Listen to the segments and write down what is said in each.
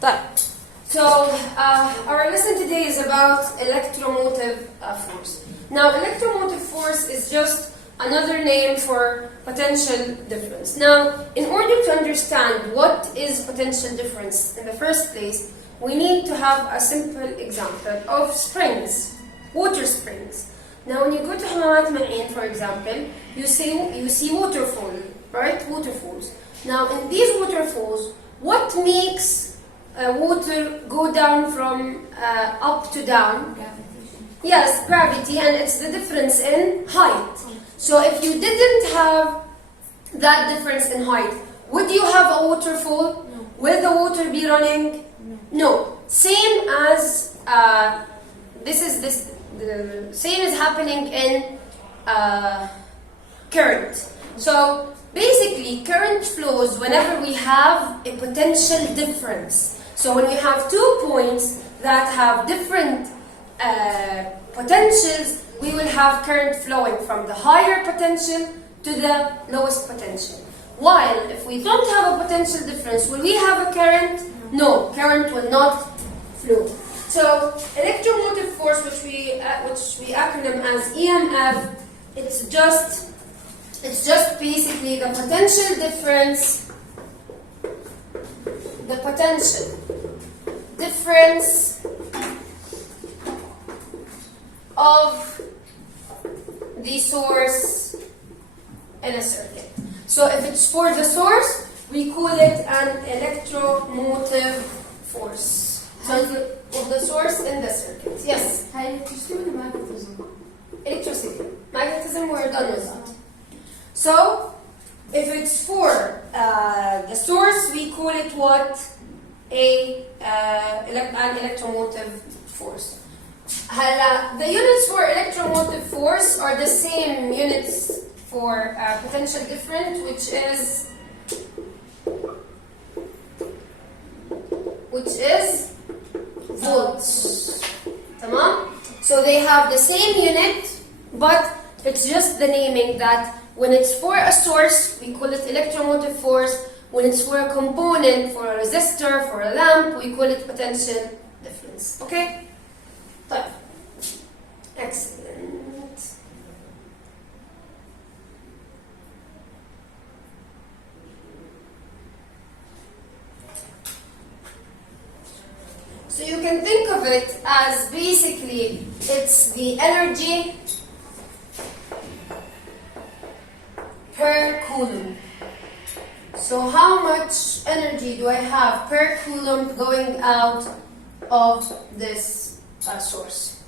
طيب. So our lesson today is about electromotive force. Now, electromotive force is just another name for potential difference. Now, in order to understand what is potential difference in the first place, we need to have a simple example of springs, water springs. Now, when you go to حمامات مائية, for example, you see waterfall, right? Waterfalls. Now, in these waterfalls, what makes water go down from up to down? Gravitation. Yes, gravity, and it's the difference in height. So if you didn't have that difference in height, would you have a waterfall? No. Will the water be running? No. Same as the same is happening in current. So basically, current flows whenever we have a potential difference. So when we have 2 points that have different potentials, we will have current flowing from the higher potential to the lowest potential. While if we don't have a potential difference, will we have a current? No, current will not flow. So electromotive force, which we acronym as EMF, it's just basically the potential difference of the source in a circuit. So if it's for the source, we call it an electromotive force. So of the source in the circuit. Yes? هاي تشتغل magnetism. Electricity. Magnetism, we're done with that. So if it's for the source, we call it what? An electromotive force. The units for electromotive force are the same units for potential difference, which is volts. Tamam? So they have the same unit, but it's just the naming that when it's for a source, we call it electromotive force. When it's for a component, for a resistor, for a lamp, we call it potential difference. Okay? طيب. Excellent. So you can think of it as basically it's the energy per coulomb. So how much energy do I have per coulomb going out of this source?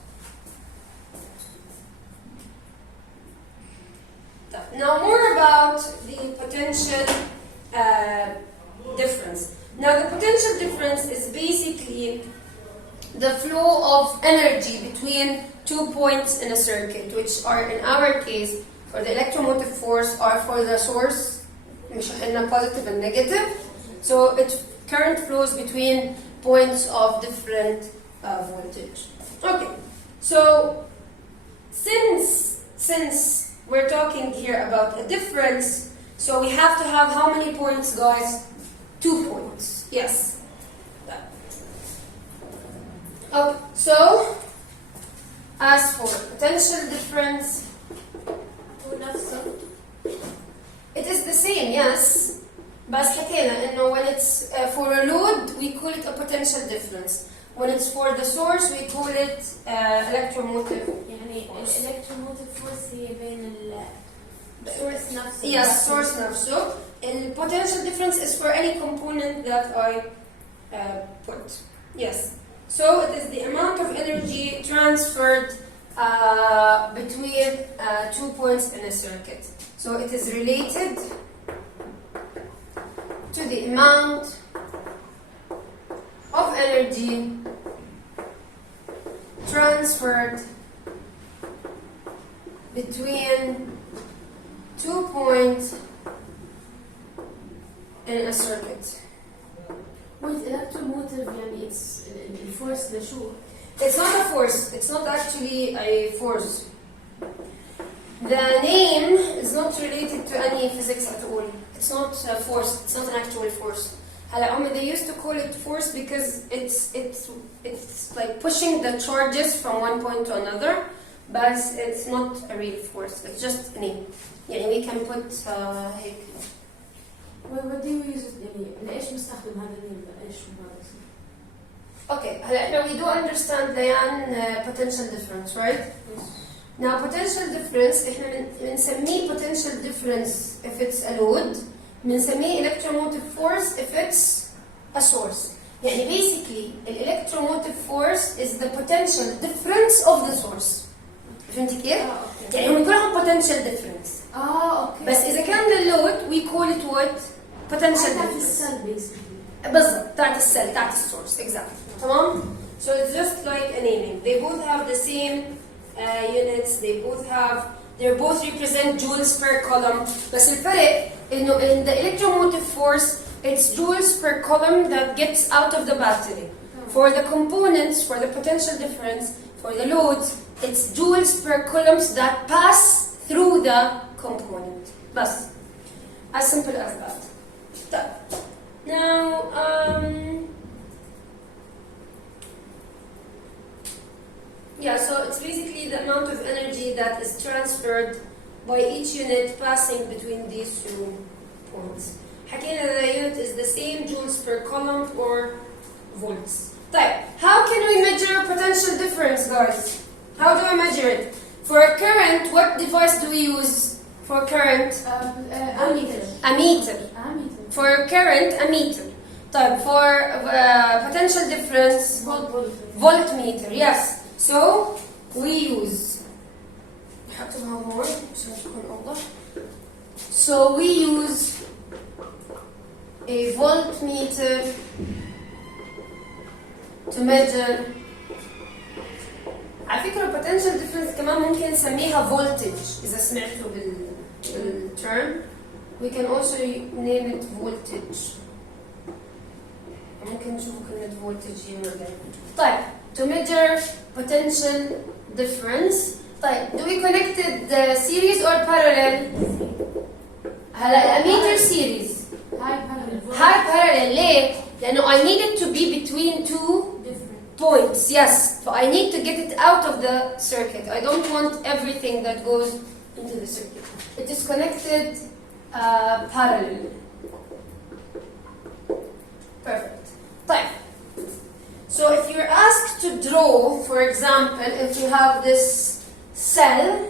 Now more about the potential difference. Now the potential difference is basically the flow of energy between 2 points in a circuit, which are in our case for the electromotive force are for the source, مش إحنا positive and negative. So current flows between points of different voltage. Okay, so since we're talking here about a difference, so we have to have how many points, guys? 2 points. Yes. Okay, so as for potential difference, it is the same, yes. بس حكينا إنه when it's for a load, we call it a potential difference. When it's for the source, we call it electromotive. يعني electromotive force هي بين source نفسه. Yes, source نفسه. The potential difference is for any component that I put. Yes. So it is the amount of energy transferred between 2 points in a circuit. So it is related to the amount of energy transferred between 2 points in a circuit. With electromotive يعني it's الفورس ده شو؟ It's not a force. It's not actually a force. The name is not related to any physics at all. It's not a force. It's not an actual force. هلا they used to call it force because it's like pushing the charges from one point to another, but it's not a real force. It's just a name. يعني we can put هيك. What do you use it يعني لإيش بستخدم هذا النيم لإيش هذا اسمه؟ Okay, هلا we do understand Layan potential difference, right? Yes. Now potential difference احنا بنسميه potential difference if it's a load. بنسميه electromotive force if it's a source. يعني basically electromotive force is the potential difference of the source. فهمتي كيف؟ Okay. يعني هم كلهم potential difference. Okay. بس إذا كان load we call it what? Potential بتاعت difference. السل basically. بالضبط بتاعت السل بتاعت السورس exactly. تمام؟ So it's just like a naming. They both have the same units. They both represent joules per coulomb. بس الفرق إنه in the electromotive force it's joules per coulomb that gets out of the battery. For the components, for the potential difference, for the loads, it's joules per coulombs that pass through the component. بس as simple as that. Now, so it's basically the amount of energy that is transferred by each unit passing between these two points. حكينا the unit is the same joules per coulomb or volts. طيب, how can we measure potential difference, guys? How do I measure it? For a current, what device do we use for current? Ammeter. A meter. Ammeter. For current, a meter. طيب, for potential difference, voltmeter. Yes. So we use. نحطها هون عشان تكون أوضح. So we use a voltmeter to measure. على فكرة potential difference كمان ممكن نسميها voltage إذا سمعتوا بالterm. We can also name it voltage. ممكن نشوفوا كلمة voltage هنا ولا. طيب, to measure potential difference. طيب, do we connect the series or parallel? هلا الاميتر series. High parallel. ليه؟ لأنه I need it to be between two points. Yes. So I need to get it out of the circuit. I don't want everything that goes into the circuit. It is connected parallel. Perfect. طيب. So if you're asked to draw, for example, if you have this cell,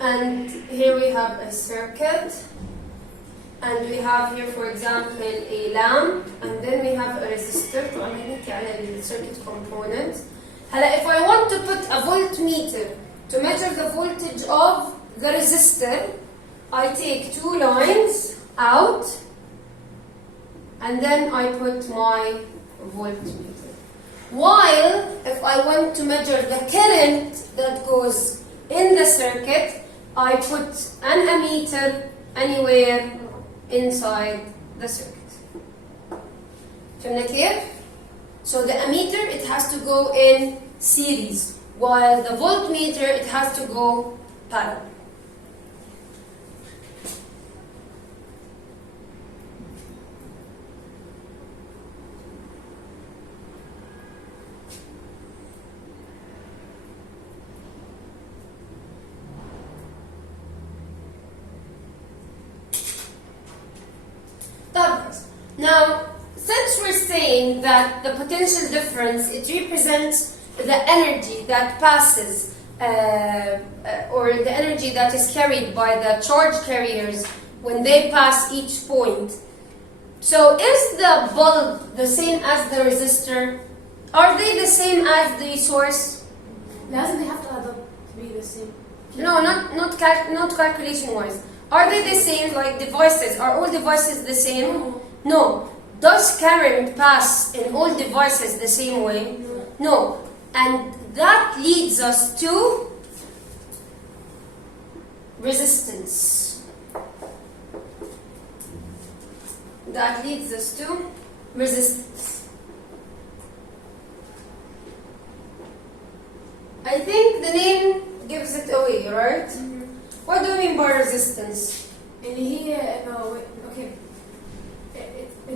and here we have a circuit, and we have here, for example, a lamp, and then we have a resistor. طبعا هنحكي على the circuit component. هلا if I want to put a voltmeter to measure the voltage of the resistor, I take two lines out, and then I put my voltmeter. While if I want to measure the current that goes in the circuit, I put an ammeter anywhere inside the circuit. فهمنا كيف؟ So the ammeter, it has to go in series, while the voltmeter, it has to go parallel. Now, since we're saying that the potential difference, it represents the energy that passes, or the energy that is carried by the charge carriers when they pass each point. So, is the bulb the same as the resistor? Are they the same as the source? لازم they have to add up to be the same. No, not calculation-wise. Are they the same, like devices? Are all devices the same? No. Does current pass in all devices the same way? No. And that leads us to resistance. That leads us to resistance. I think the name gives it away, right? Mm-hmm. What do you mean by resistance? اللي هي okay.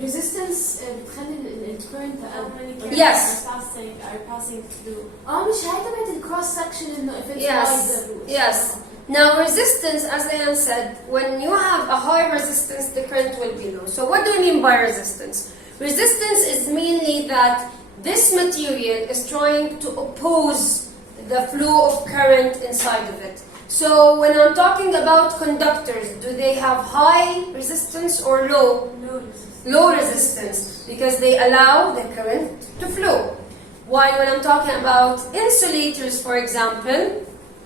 resistance بتخلي الكرنت how many currents Yes. are passing through. مش هاي تبعت الكروس سكشن انه if it's Yes. wider. Yes. Now resistance, as Leon said, when you have a high resistance, the current will be low. So what do we mean by resistance? Resistance is mainly that this material is trying to oppose the flow of current inside of it. So when I'm talking about conductors, do they have high resistance or low? Low resistance. Low resistance, because they allow the current to flow. While when I'm talking about insulators, for example,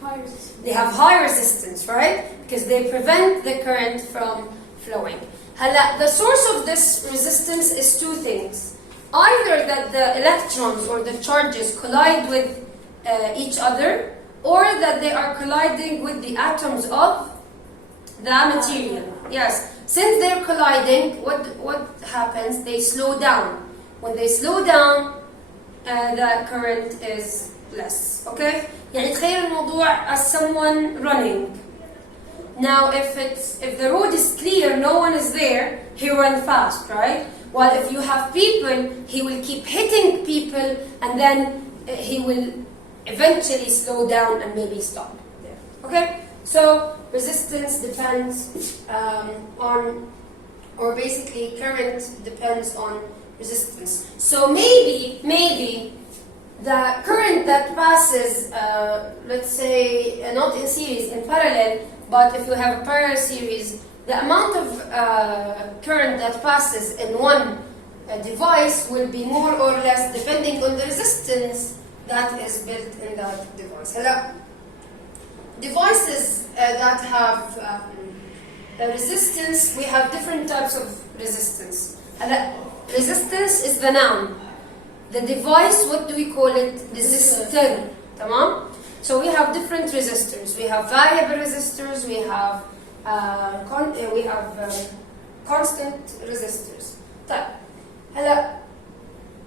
High resistance. they have high resistance, right? Because they prevent the current from flowing. The source of this resistance is two things. Either that the electrons or the charges collide with each other, or that they are colliding with the atoms of the material. Yes. Since they're colliding, what happens? They slow down. When they slow down, the current is less. Okay? يعني تخيل الموضوع as someone running. Now if the road is clear, no one is there, he runs fast, right? While if you have people, he will keep hitting people and then he will eventually slow down and maybe stop there. Okay? So resistance depends on, or basically current depends on resistance. So maybe the current that passes, let's say not in series, in parallel, but if you have a parallel series, the amount of current that passes in one device will be more or less depending on the resistance that is built in that device. Devices that have resistance, we have different types of resistance. Resistance is the noun. The device, what do we call it? Resistor. Tamam? So we have different resistors. We have variable resistors. We have constant resistors. طيب هلا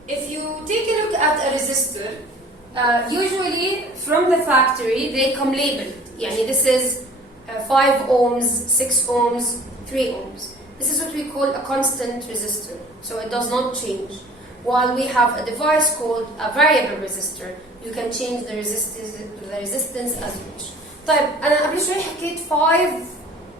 if you take a look at a resistor, usually from the factory they come labeled. يعني this is 5 ohms, 6 ohms, 3 ohms. This is what we call a constant resistor. So it does not change. While we have a device called a variable resistor, you can change the resistance as you wish. طيب أنا قبل شوي حكيت 5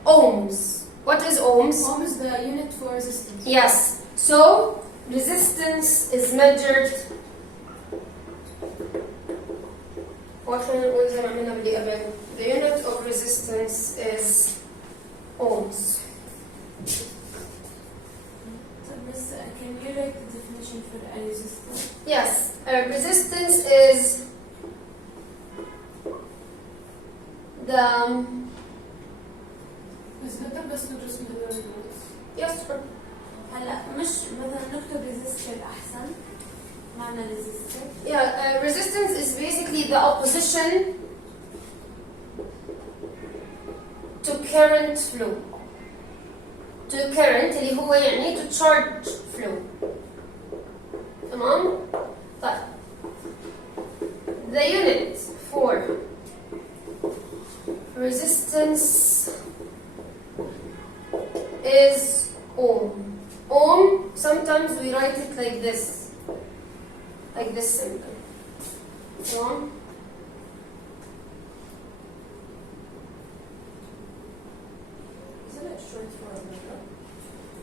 ohms. What is ohms? Ohm is the unit for resistance. Yes. So resistance is measured. وخلينا نقول زي ما عملنا باللي قبل. The unit of resistance is ohms. So this, can you write the definition for a resistor? Yes. Resistance is the بس ندرس من هذول yes. هلا مش مثلا نكتب resistor أحسن معنى resistor. Yeah. Resistance is basically the opposition to current flow. To current اللي هو يعني to charge flow. تمام؟ طيب. The unit for resistance is ohm. Ohm, sometimes we write it like this symbol. تمام؟ Isn't it short for omega?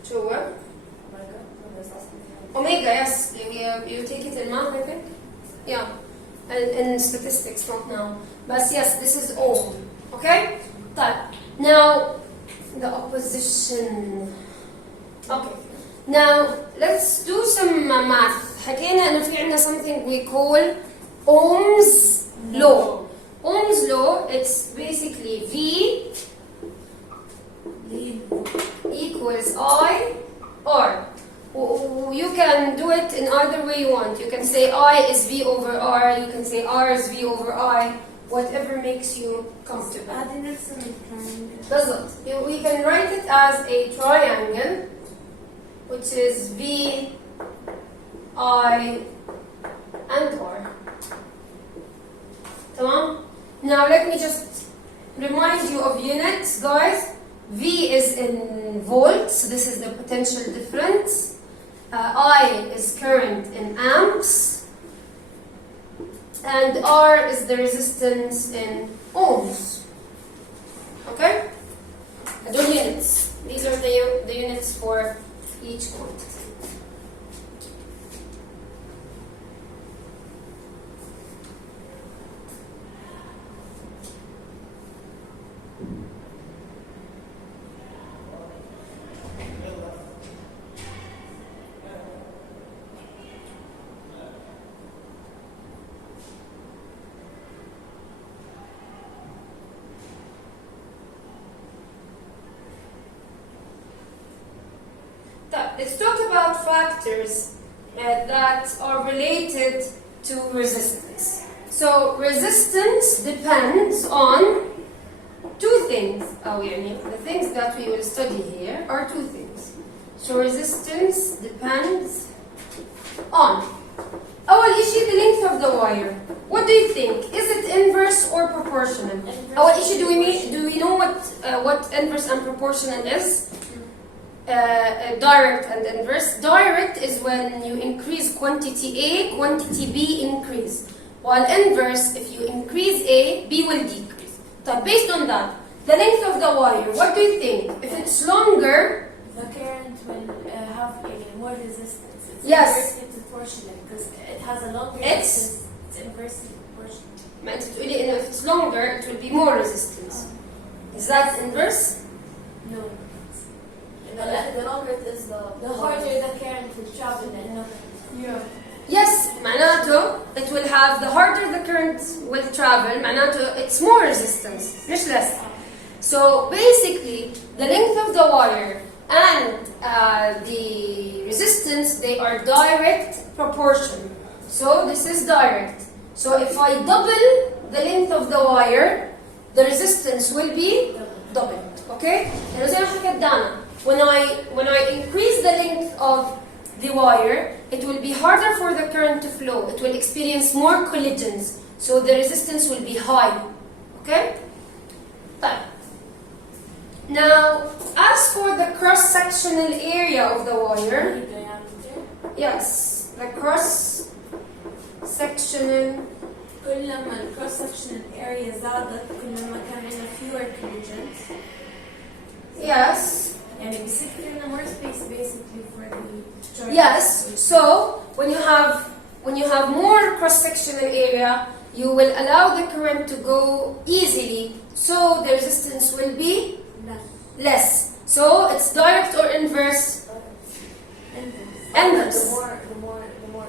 شو هو؟ Omega? No, there's nothing. Omega, yes. You take it in math, I think. Yeah. In statistics, not now. But yes, this is ohm. Okay? طيب. Now, the opposition. Okay. Now, let's do some math. حكينا إنه في عندنا something we call Ohms Law. Ohms Law, it's basically V equals I R. You can do it in either way you want. You can say I is V over R, you can say R is V over I, whatever makes you comfortable. عادي نرسم triangle. بالضبط. We can write it as a triangle, which is V, I, and R. تمام? Now let me just remind you of units, guys. V is in volts, this is the potential difference. I is current in amps, and R is the resistance in ohms. Okay? Those units. These are the units for each quantity. Let's talk about factors that are related to resistance. So resistance depends on two things. The things that we will study here are two things. So resistance depends on أول شيء the length of the wire. What do you think? Is it inverse or proportional? أول شيء do we know what inverse and proportional is? Direct and inverse. Direct is when you increase quantity A, quantity B increase. While inverse, if you increase A, B will decrease. So based on that, the length of the wire, what do you think? If it's longer, the current will have more resistance. It's yes. inversely proportional because it has a longer It's inversely proportional. meant to really, if it's longer, it will be more resistance. Is that inverse? No. The longer it is, The harder the current will travel. Yeah. Yes, معناته it will have, the harder the current will travel, معناته it's more resistance, مش less. So basically, the length of the wire and the resistance, they are direct proportion. So this is direct. So if I double the length of the wire, the resistance will be doubled. Okay? يعني زي ما حكيت دانا, when I increase the length of the wire, it will be harder for the current to flow. It will experience more collisions. So the resistance will be high. Okay? Now, as for the cross-sectional area of the wire, yes, the cross-sectional, كلما cross sectional area زادت كلما كان عندنا fewer collisions. yes, يعني بيصير عندنا more space basically for the charge. yes. So when you have more cross-sectional area, you will allow the current to go easily. So the resistance will be less. So it's direct or inverse? Inverse. The more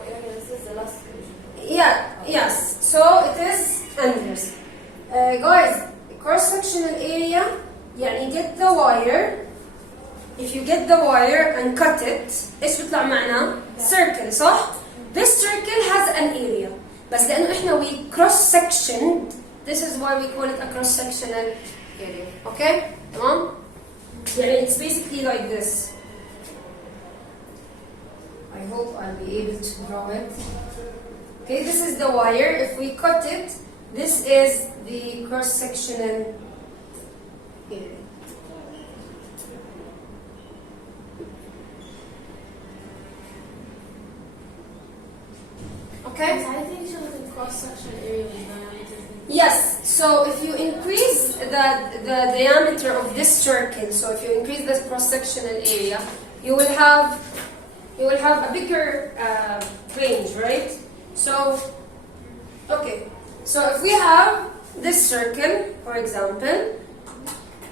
area this is, the less collision. Yeah, yes. So it is inverse. Guys, cross-sectional area, يعني get the wire. If you get the wire and cut it, ايش بيطلع معنا؟ Circle, صح؟ This circle has an area. بس لأنه إحنا we cross-sectioned, this is why we call it a cross-sectional area. Okay? تمام؟ يعني it's basically like this. I hope I'll be able to draw it. Okay, this is the wire. If we cut it, this is the cross-sectional area. Okay? I think she was in cross-sectional area with diameter. Yes, so if you increase the diameter of this circle, so if you increase the cross-sectional area, you will have a bigger range, right? So, okay, so if we have this circle, for example,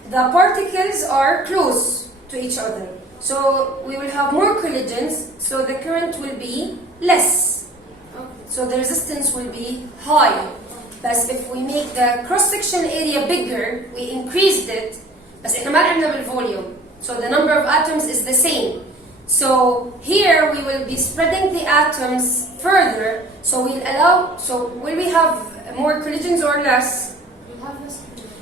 the particles are close to each other. So we will have more collisions, so the current will be less. So the resistance will be high. But if we make the cross-section area bigger, we increased it, بس إحنا ما لعبنا بالvolume. So the number of atoms is the same. So here we will be spreading the atoms further. So will we have more collisions or less?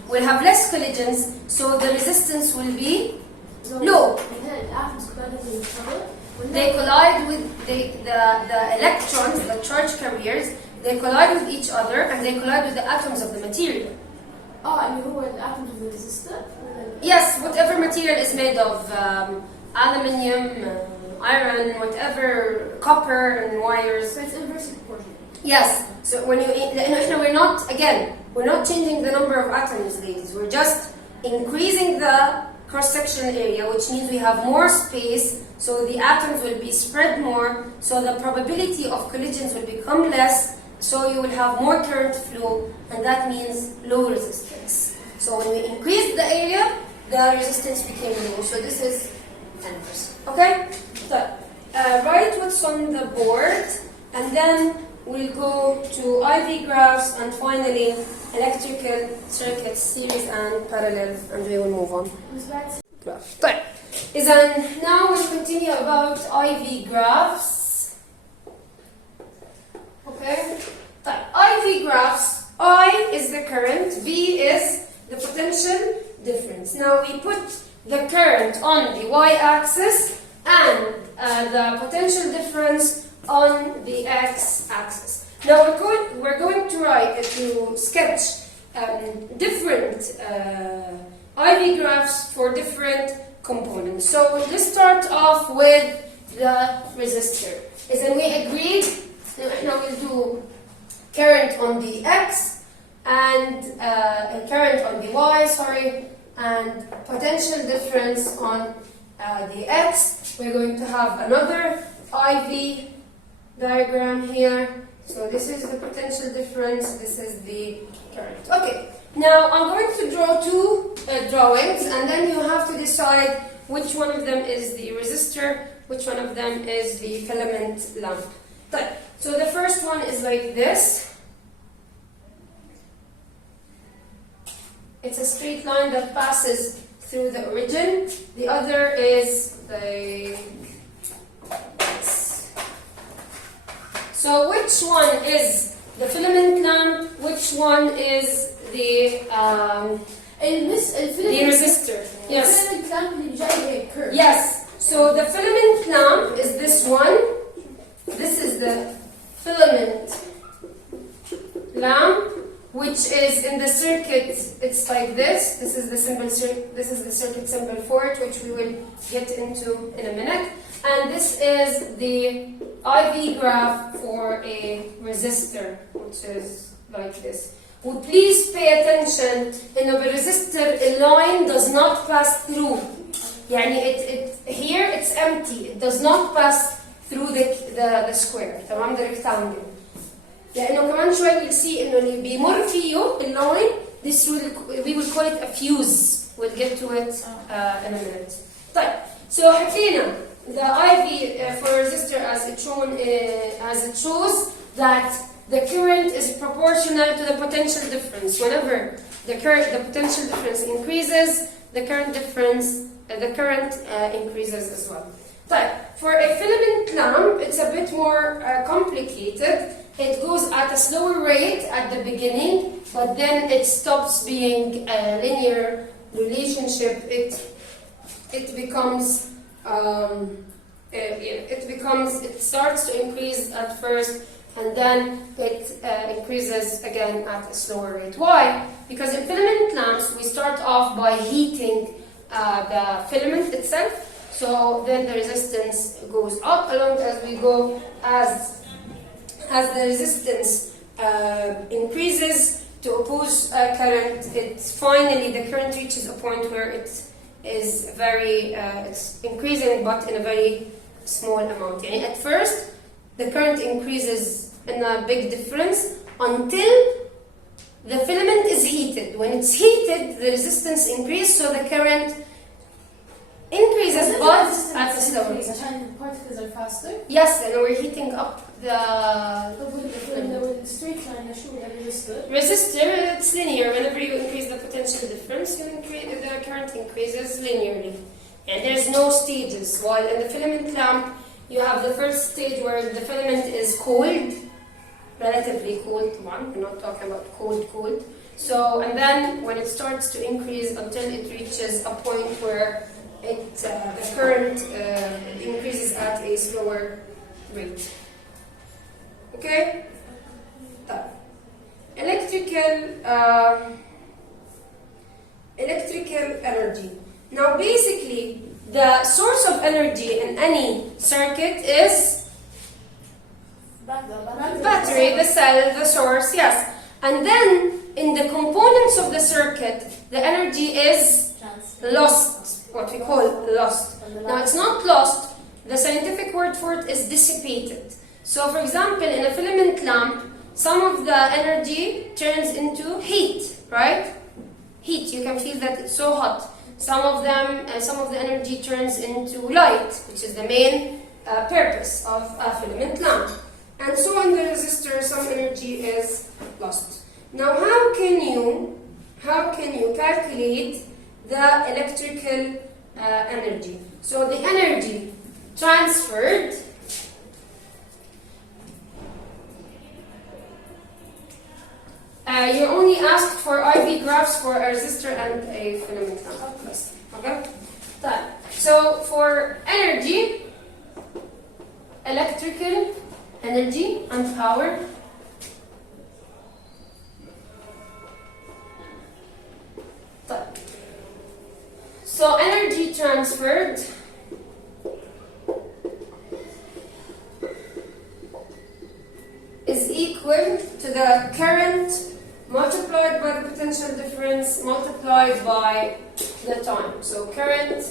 We'll have less collisions. So the resistance will be low. They collide with the electrons, the charge carriers. They collide with each other and they collide with the atoms of the material. اللي هو الاتومز of the resistor. Yes, whatever material is made of aluminium, iron, whatever, copper and wires. So it's inversely proportional. Yes. So when you we're not changing the number of atoms, ladies. We're just increasing the cross-sectional area, which means we have more space, so the atoms will be spread more, so the probability of collisions will become less, so you will have more current flow, and that means low resistance. So when we increase the area, the resistance became low. So this is inverse. Okay? So write what's on the board, and then we'll go to IV graphs, and finally electrical circuits, series and parallel, and we will move on. Graph. طيب. إذا now we'll continue about IV graphs. Okay? طيب. IV graphs. I is the current, V is the potential difference. Now we put the current on the y-axis and the potential difference on the x-axis. Now we're going to sketch different IV graphs for different components. So let's start off with the resistor. Then we agreed now we'll do current on the x and current on the y, and potential difference on the x. We're going to have another IV diagram here. So this is the potential difference, this is the current. Okay, now I'm going to draw two drawings, and then you have to decide which one of them is the resistor, which one of them is the filament lamp. So the first one is like this. It's a straight line that passes through the origin. The other is like this. So which one is the filament lamp? Which one is the resistor? Yes. Yes. So the filament lamp is this one. This is the filament lamp, which is in the circuit. It's like this. This is the symbol. This is the circuit symbol for it, which we will get into in a minute. And this is the IV graph for a resistor, which is like this. Would please pay attention. In a resistor, a line does not pass through. يعني here it's empty. It does not pass through the square. تمام, the rectangle. لأنه كمان شوي we'll see إنه اللي بيمر فيه اللاين, this we will call it a fuse. We'll get to it in a minute. طيب, so حكينا the IV for resistor as it shows that the current is proportional to the potential difference. Whenever the potential difference increases, the current increases as well. طيب, for a filament lamp, it's a bit more complicated. It goes at a slower rate at the beginning, but then it stops being a linear relationship. It starts to increase at first, and then it increases again at a slower rate. Why? Because in filament lamps, we start off by heating the filament itself. So then the resistance goes up along as we go. As the resistance increases to oppose current, finally the current reaches a point where it is it's increasing, but in a very small amount. Yani at first, the current increases in a big difference until the filament is heated. When it's heated, the resistance increases, so the current increases, but at a slower rate. عشان particles are faster. Yes, and we're heating up the straight line resistor. Resistor, it's linear. Whenever you increase the potential difference, the current increases linearly. And there's no stages. While in the filament lamp, you have the first stage where the filament is cold, relatively cold. We're not talking about cold. So, and then when it starts to increase until it reaches a point where the current increases at a slower rate. Okay? Electrical energy. Now basically, the source of energy in any circuit is battery, the cell, the source, yes. And then in the components of the circuit, the energy is lost, what we call lost. Now it's not lost, the scientific word for it is dissipated. So for example, in a filament lamp, some of the energy turns into heat, right? Heat, you can feel that it's so hot. Some of the energy turns into light, which is the main purpose of a filament lamp. And so in the resistor, some energy is lost. Now, how can you calculate the electrical energy? So the energy transferred you only asked for IV graphs for a resistor and a filament lamp. Okay? So for energy, electrical energy and power. So energy transferred is equal to the current multiplied by the potential difference multiplied by the time. So current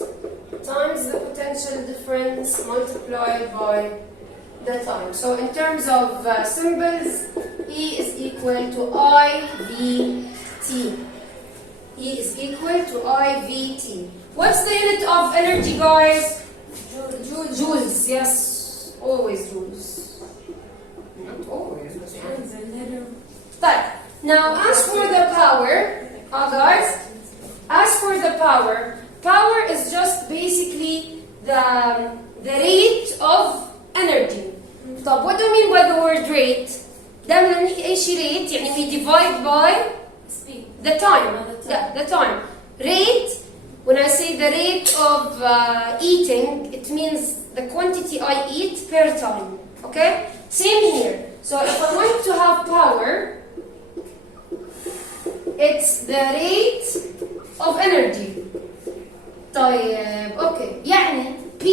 times the potential difference multiplied by the time. So in terms of symbols, E is equal to IVT. E is equal to IVT. What's the unit of energy, guys? Joules. Yes, always joules. Not always, but yeah. Now, as for the power, guys, as for the power is just basically the rate of energy. طب what do you mean by the word rate? دائما نحكي أي شيء rate يعني we divide by speed. The time. Yeah, the time. Rate, when I say the rate of eating, it means the quantity I eat per time. Okay? Same here. So if I want to have power, it's the rate of energy. طيب, okay. يعني P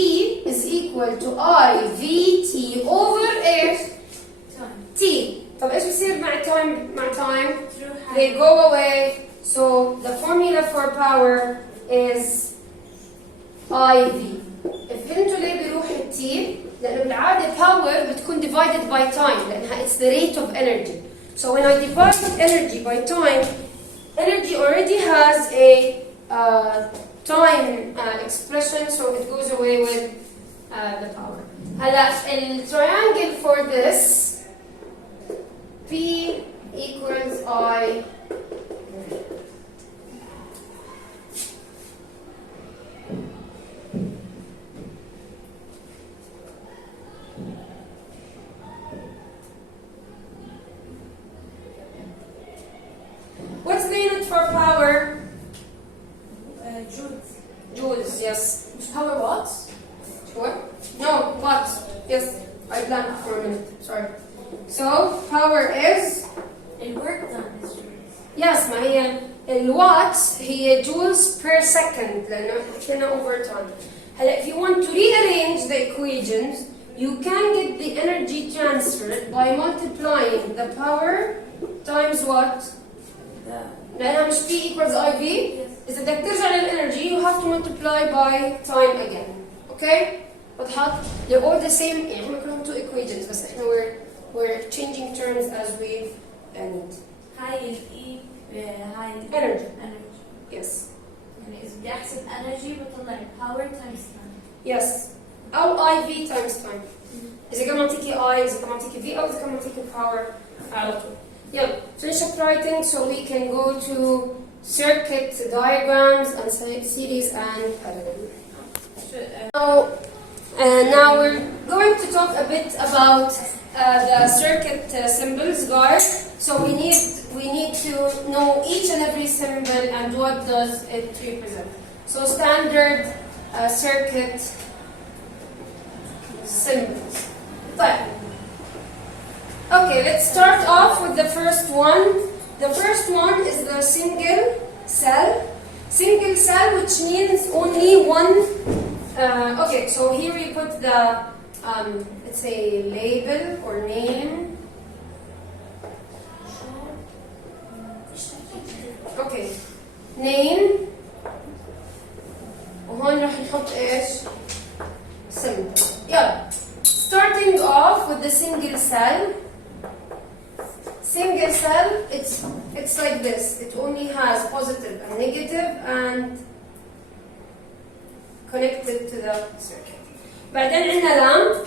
is equal to IVT over ايش؟ T. طب ايش بصير مع time? They go away. So the formula for power is IV. فهمتوا ليه بيروح T؟ لأنه بالعادة power بتكون divided by time لأنها it's the rate of energy. So when I divide energy by time, energy already has a time expression, so it goes away with the power. هلا the triangle for this P equals I. What's the unit for power? Joules. Joules, yes. Power watts? What? No, watts. Yes, I blanked for a minute. Sorry. So power is? The work done is joules. Yes, ما هي الواتts هي joules per second لأنه حكينا over time. هلا if you want to rearrange the equations, you can get the energy transferred by multiplying the power times what? لأنها مش P equals IV. إذا بدك ترجع للenergy, you have to multiply by time again. Okay? وضحت؟ They're all the same. يعني احنا كلهم two equations بس احنا we're changing terms as we need. هاي E هاي Energy. energy. Yes. يعني إذا بدي أحسب energy بطلع power times time. Yes. أو IV times time. إذا كان معطيكي I, إذا كان معطيكي V أو إذا كان معطيكي power على طول. Yeah, finish up writing so we can go to circuit diagrams and series and parallel. Now we're going to talk a bit about the circuit symbols, guys. So we need to know each and every symbol and what does it represent. So standard circuit symbols. Fine. Okay, let's start off with the first one. The first one is the single cell. Single cell, which means only one Okay, so here we put the, let's say, label or name. Okay, name. وهون راح نحط ايش؟ symbol. يلا. Starting off with the single cell. Single cell, it's like this. It only has positive and negative and connected to the circuit. بعدين عندنا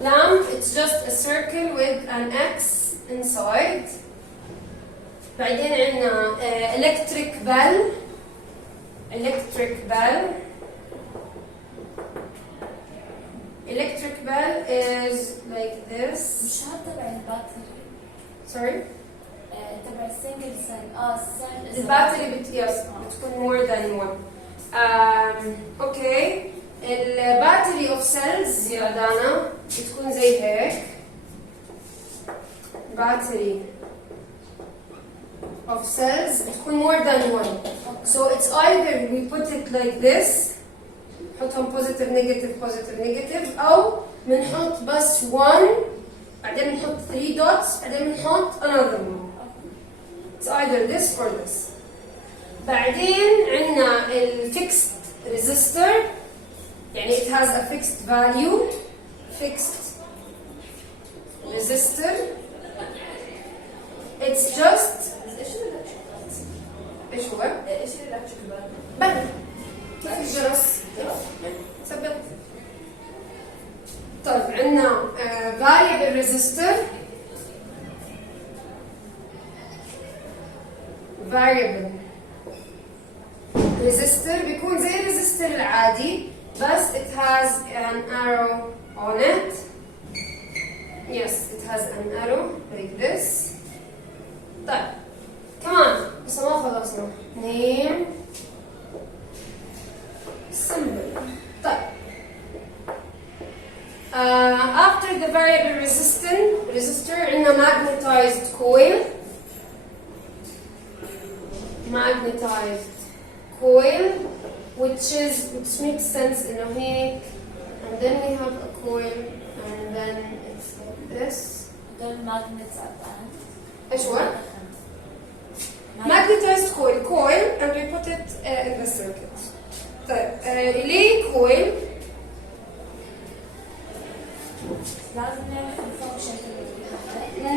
lamp, it's just a circle with an X inside. بعدين عندنا electric bell is like this. مش هاد تبع الباتري. Sorry? تبع السنجل سيل. السيل. الباتري بتكون more than one. Okay. الباتري of cells يا دانا بتكون زي هيك. Battery of cells بتكون more than one. So it's either we put it like this, نحطهم positive negative أو بنحط بس 1 بعدين بنحط 3 dots بعدين بنحط another one. It's either this or this. بعدين عندنا fixed resistor, يعني it has a fixed value, fixed resistor. It's just ايش هو؟ ايش الالكتريك بل كيف الجرس؟ ثبت. طيب عندنا variable resistor. بيكون زي الريزستور العادي بس it has an arrow on it. Yes, it has an arrow like this. طيب كمان بس ما خلصنا. name symbol. طيب after the variable resistor عندنا magnetized coil. Which makes sense in a هيك, and then we have a coil and then it's like this. دول magnets at the end. ايش هو؟ magnetized coil and we put it in the circuit. طيب relay coil. لازم نعرف الفانكشن.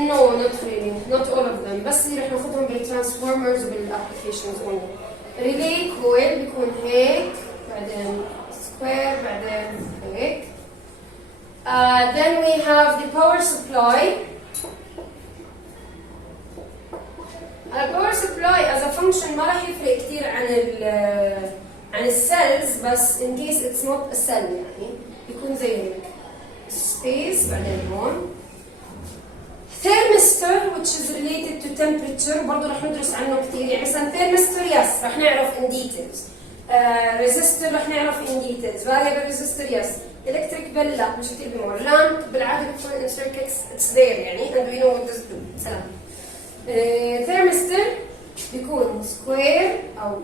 No, not really, not all of them. بس اللي رح ناخذهم بالترانسفورمرز وبالابلكيشنز only. relay coil بيكون هيك بعدين square بعدين هيك. Then we have the power supply. الباور سبلاي as a function ما راح يفرق كثير عن السيلز بس in case it's not a cell يعني بيكون زي هيك space بعدين هون. thermistor which is related to temperature برضه رح ندرس عنه كثير يعني مثلا thermistor yes رح نعرف in details. resistor رح نعرف in details. variable resistor yes. electric bell لا مش كثير بمر. lamp بالعاده بتكون in circuits it's there يعني and we know what this do. سلام. thermistor بيكون square أو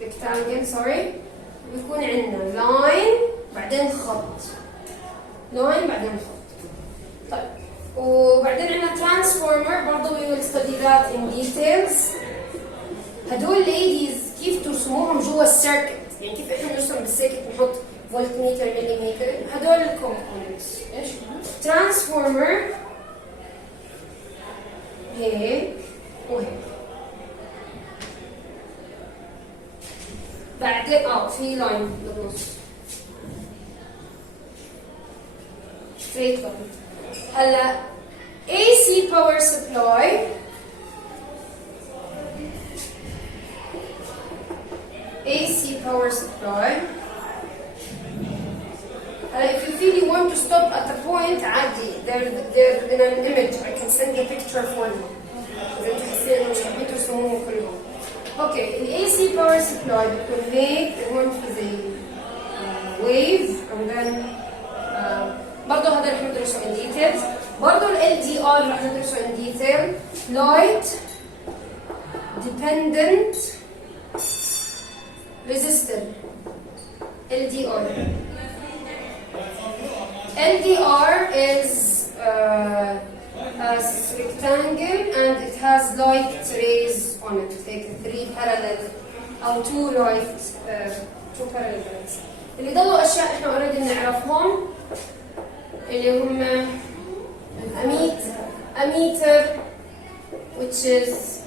rectangle sorry بيكون عندنا line بعدين خط بعدين خط. طيب وبعدين عندنا transformer برضه we will study that in details. هدول ladies كيف ترسموهم جوا السيركت يعني كيف احنا نرسم بالسيركت نحط فولتميتر مليمتر هدول الكومبوننتس. ايش transformer هيك وهيك. بعدين في لاين بالنص straight line. هلا AC power supply if you feel you want to stop at a point عادي they're in an image I can send a picture for you إذا انتوا حاسين إنه مش حابين ترسموهم كلهم. اوكي ال AC power supply بتكون هيك هون في زي wave and then برضه هذا رح ندرسه in details. برضه ال LDR رح ندرسه in detail. light dependent resistor, LDR. LDR is a rectangle and it has light rays on it, like 3 parallel أو 2 light 2 parallel rays. اللي ضلوا أشياء إحنا already نعرفهم اللي هم ammeter, which is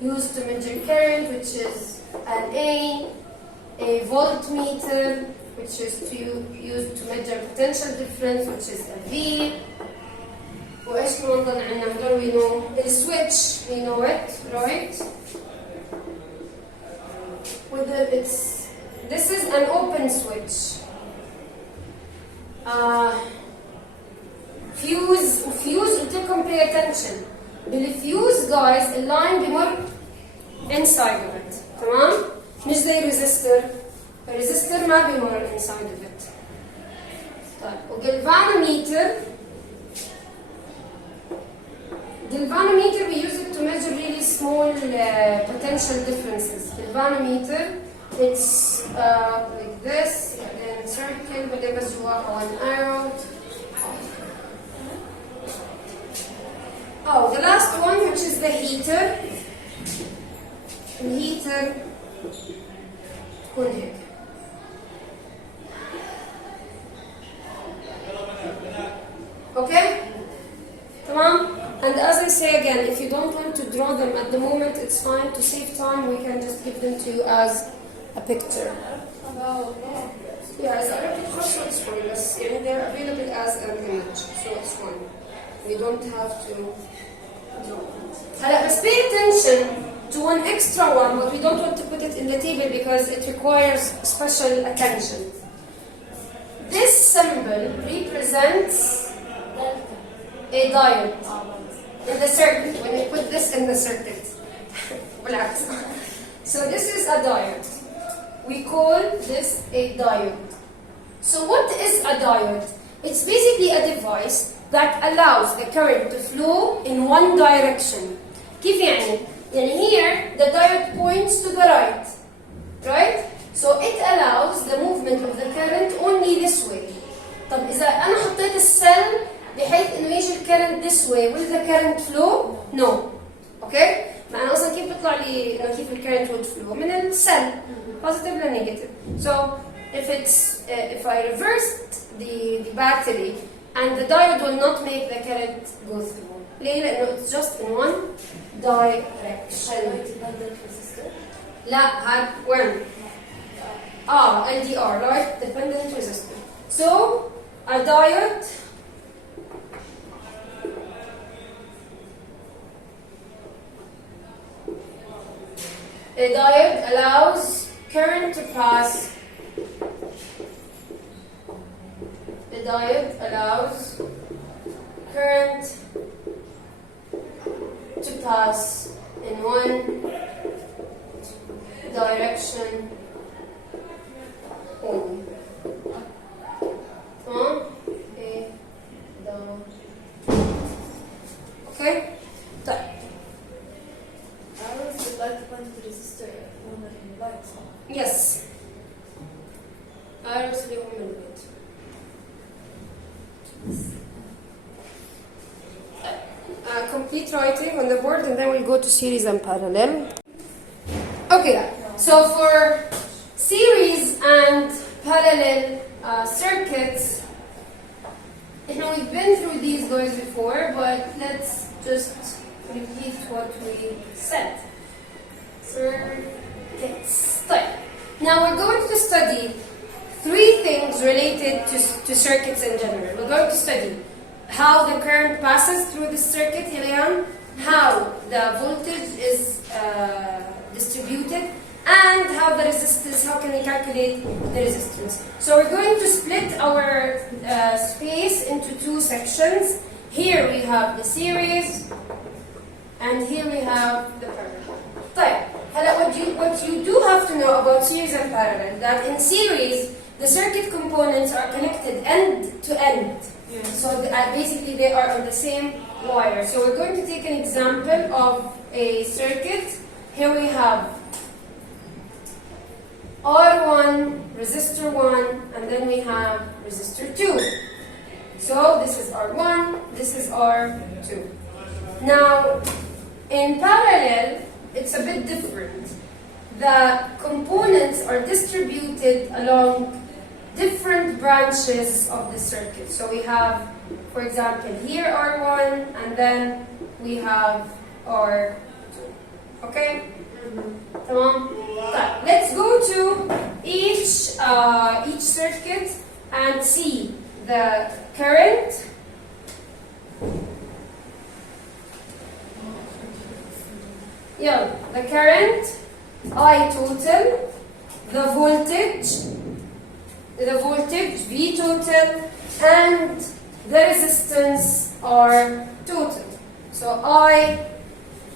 used to measure current, which is an a voltmeter, which is used to measure potential difference, which is a V. وإيش كمان ضل عندنا هدول we know the switch, we know it, right? Whether this is an open switch. Fuse قلت لكم pay attention. بالفيوز guys اللاين بيمر inside of it. تمام؟ مش زي resistor. الريزستور ما بيمر inside of it. طيب وgalvanometer we use it to measure really small potential differences. Galvanometer, it's like this, and then circle, بعدين بس جواها one arrow. Oh, the last one, which is the heater. The heater تكون هيك. Okay? Tamam? And as I say again, if you don't want to draw them at the moment, it's fine. To save time, we can just give them to you as a picture. Yeah, it's fine. They're available as an image, so it's fine. We don't have to draw. But pay attention to one extra one, but we don't want to put it in the table because it requires special attention. This symbol represents a diode in the circuit. When you put this in the circuit, relax. So this is a diode. We call this a diode. So what is a diode? It's basically a device that allows the current to flow in one direction. كيف يعني؟ يعني here the diode points to the right? So it allows the movement of the current only this way. طب إذا أنا حطيت السل بحيث إنه يجي الكرنت this way, will the current flow? No. Okay? ما أنا أصلاً كيف بيطلع لي كيف الكرنت would flow؟ من السل positive or negative. So if I reversed the battery and the diode will not make the current go through. ليه؟ لأنه it's just in one direction. لا هاد when LDR, right? Dependent resistor. So a diode allows current to pass. The diode allows current to pass in one direction only. Okay? Yes. Arrows اللي هم البيت. Complete writing on the board and then we'll go to series and parallel. Okay, so for series and parallel circuits, we've been through these guys before, but let's just repeat what we said. Circuits. Now we're going to study 3 things related to circuits in general. We're going to study how the current passes through the circuit, how the voltage is distributed, and how the resistance, how can we calculate the resistance. So we're going to split our space into 2 sections. Here we have the series, and here we have the parallel. What you do have to know about series and parallel, that in series, the circuit components are connected end to end. Yeah. So basically they are on the same wire. So we're going to take an example of a circuit. Here we have R1, resistor 1, and then we have resistor 2. So this is R1, this is R2. Now, in parallel, it's a bit different. The components are distributed along different branches of the circuit. So we have, for example, here R1, and then we have R2. Okay? Tamam? Okay. Let's go to each circuit and see the current, the current, I total, the voltage V total, and the resistance R total. So I,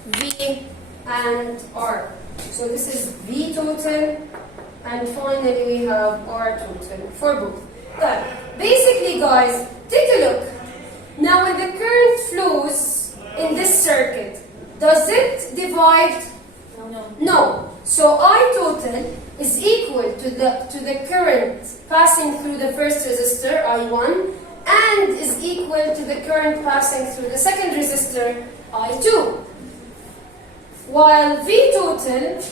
V, and R. So this is V total, and finally we have R total for both. But basically, guys, take a look. Now, when the current flows in this circuit, does it divide? No. No. So I total is equal to the current passing through the first resistor, I1, and is equal to the current passing through the second resistor, I2. While V total,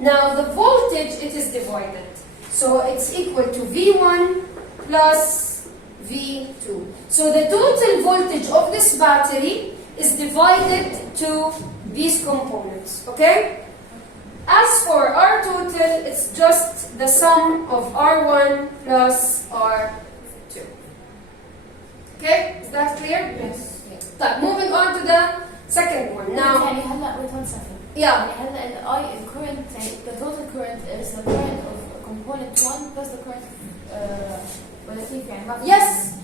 now the voltage, it is divided. So it's equal to V1 plus V2. So the total voltage of this battery is divided to these components, okay? As for R total, it's just the sum of R1 plus R2. Okay, is that clear? Yes. طيب, moving on to the second one. Now, يعني هلا wait 1 second. yeah, يعني هلا ال current the total current is the current of component 1 plus the current ولا كيف يعني ما في yes.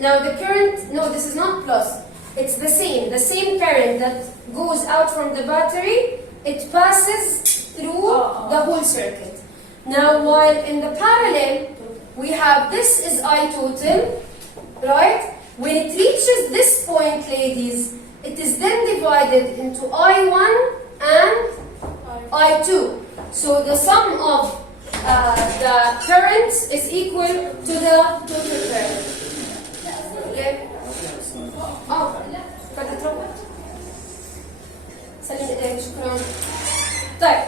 Now the current, no, this is not plus. It's the same current that goes out from the battery, it passes through the whole circuit. Now, while in the parallel, we have this is I total, right? When it reaches this point, ladies, it is then divided into I1 and I2. So the sum of the currents is equal to the total current. Okay? Oh, بدها تروح. سلم ايديك شكرا. طيب,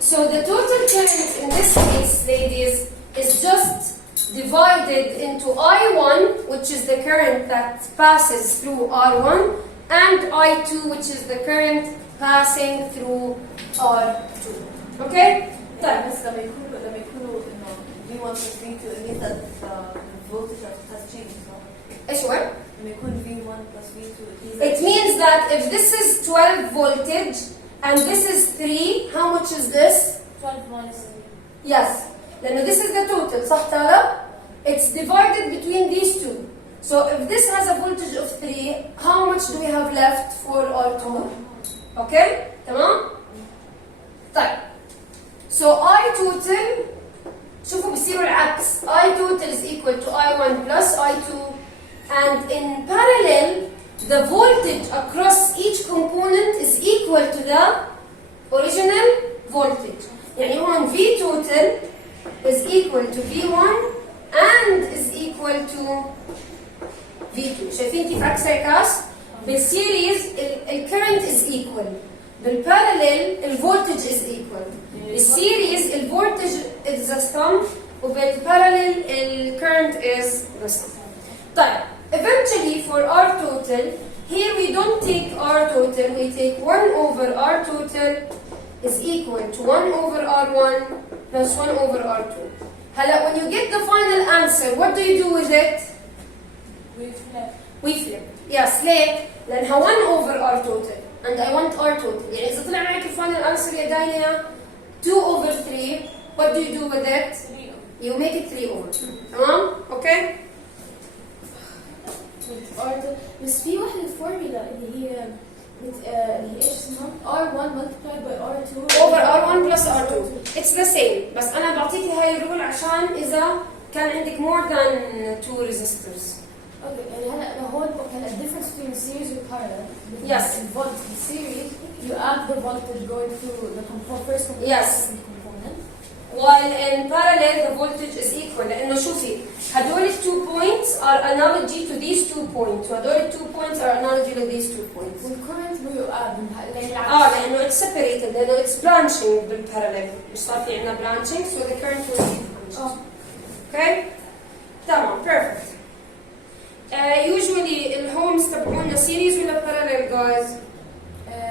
so the total current in this case, ladies, is just divided into I1, which is the current that passes through R1, and I2, which is the current passing through R2. Okay? طيب. بس لما يكونوا إنه V1 plus V2 it means that the voltage has changed. ايش هو؟ لما يكون V1 plus V2 It means that if this is 12 voltage and this is 3, how much is this? 12 minus Yes. لأنه this is the total, صح تالا? It's divided between these two. So if this has a voltage of 3, how much do we have left for R2? Okay? تمام؟ طيب. So I total, شوفوا بيصيروا العكس. I total is equal to I1 plus I2, and in parallel, the voltage across each component is equal to the original voltage. يعني هون V total is equal to V1 and is equal to V2. شايفين كيف عكس العكس؟ بالسيريز الكرنت is equal. بالparallel الفولتج is equal. بالسيريز الفولتج is the sum, وبالparallel الكرنت is the sum. طيب, eventually for R total, here we don't take R total, we take 1 over R total is equal to 1 over R1 plus 1 over R2. هلا, when you get the final answer, what do you do with it? We flip. Yes, ليه؟ لأنها 1 over R total and I want R total. يعني إذا طلع معك الفاينل answer يا داليا 2 over 3, what do you do with it? You make it 3 over 2. تمام؟ Okay? بس في واحدة فورميلا اللي هي ايش اسمها؟ R1 multiplied by R2 over R1 plus R2. It's the same. بس أنا بعطيك هاي الرول عشان إذا كان عندك more than 2 resistors. Okay, يعني هلا هون هلا الديفرنس between series and parallel. Yes. In voltage in series, you add the voltage going through the first component. Yes. Second component. While in parallel the voltage is equal. لأنه شوفي هدول ال 2 points are analogy to these 2 points. وهدول ال 2 points are analogy to these 2 points. والcurrent you add لين العكس. لأنه it's separated. لأنه it's branching بالparallel. مش صار في عندنا branching, so the current will be branching. Okay? تمام. Perfect. Usually الهومز تبعونا series ولا parallel guys?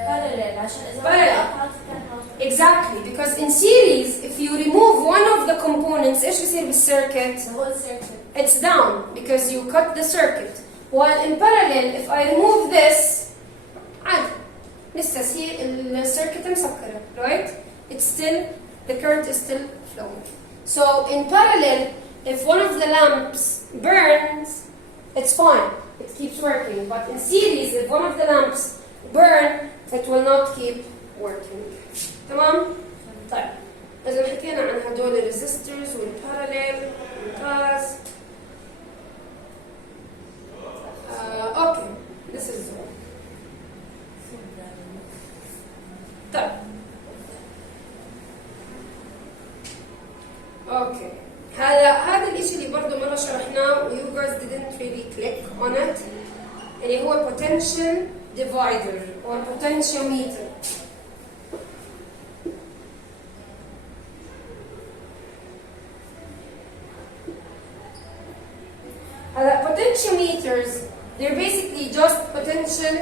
parallel عشان إذا parallel. قطعت كان Exactly, because in series, if you remove one of the components, إيش بيصير بالcircuit? the whole circuit. It's down because you cut the circuit. While in parallel, if I remove this, عادي لسه الcircuit مسكرة, right? It's still, the current is still flowing. So in parallel, if one of the lamps burns, it's fine, it keeps working. But in series, if one of the lamps burn, it will not keep working. تمام؟ طيب إذا حكينا عن هدول الريزستورز والباراليل ممتاز. Okay, this is all. طيب. Okay. هذا الإشي اللي برضه مرة شرحناه و you guys didn't really click on it اللي هو potential divider or potentiometer. Potentiometers, they're basically just potential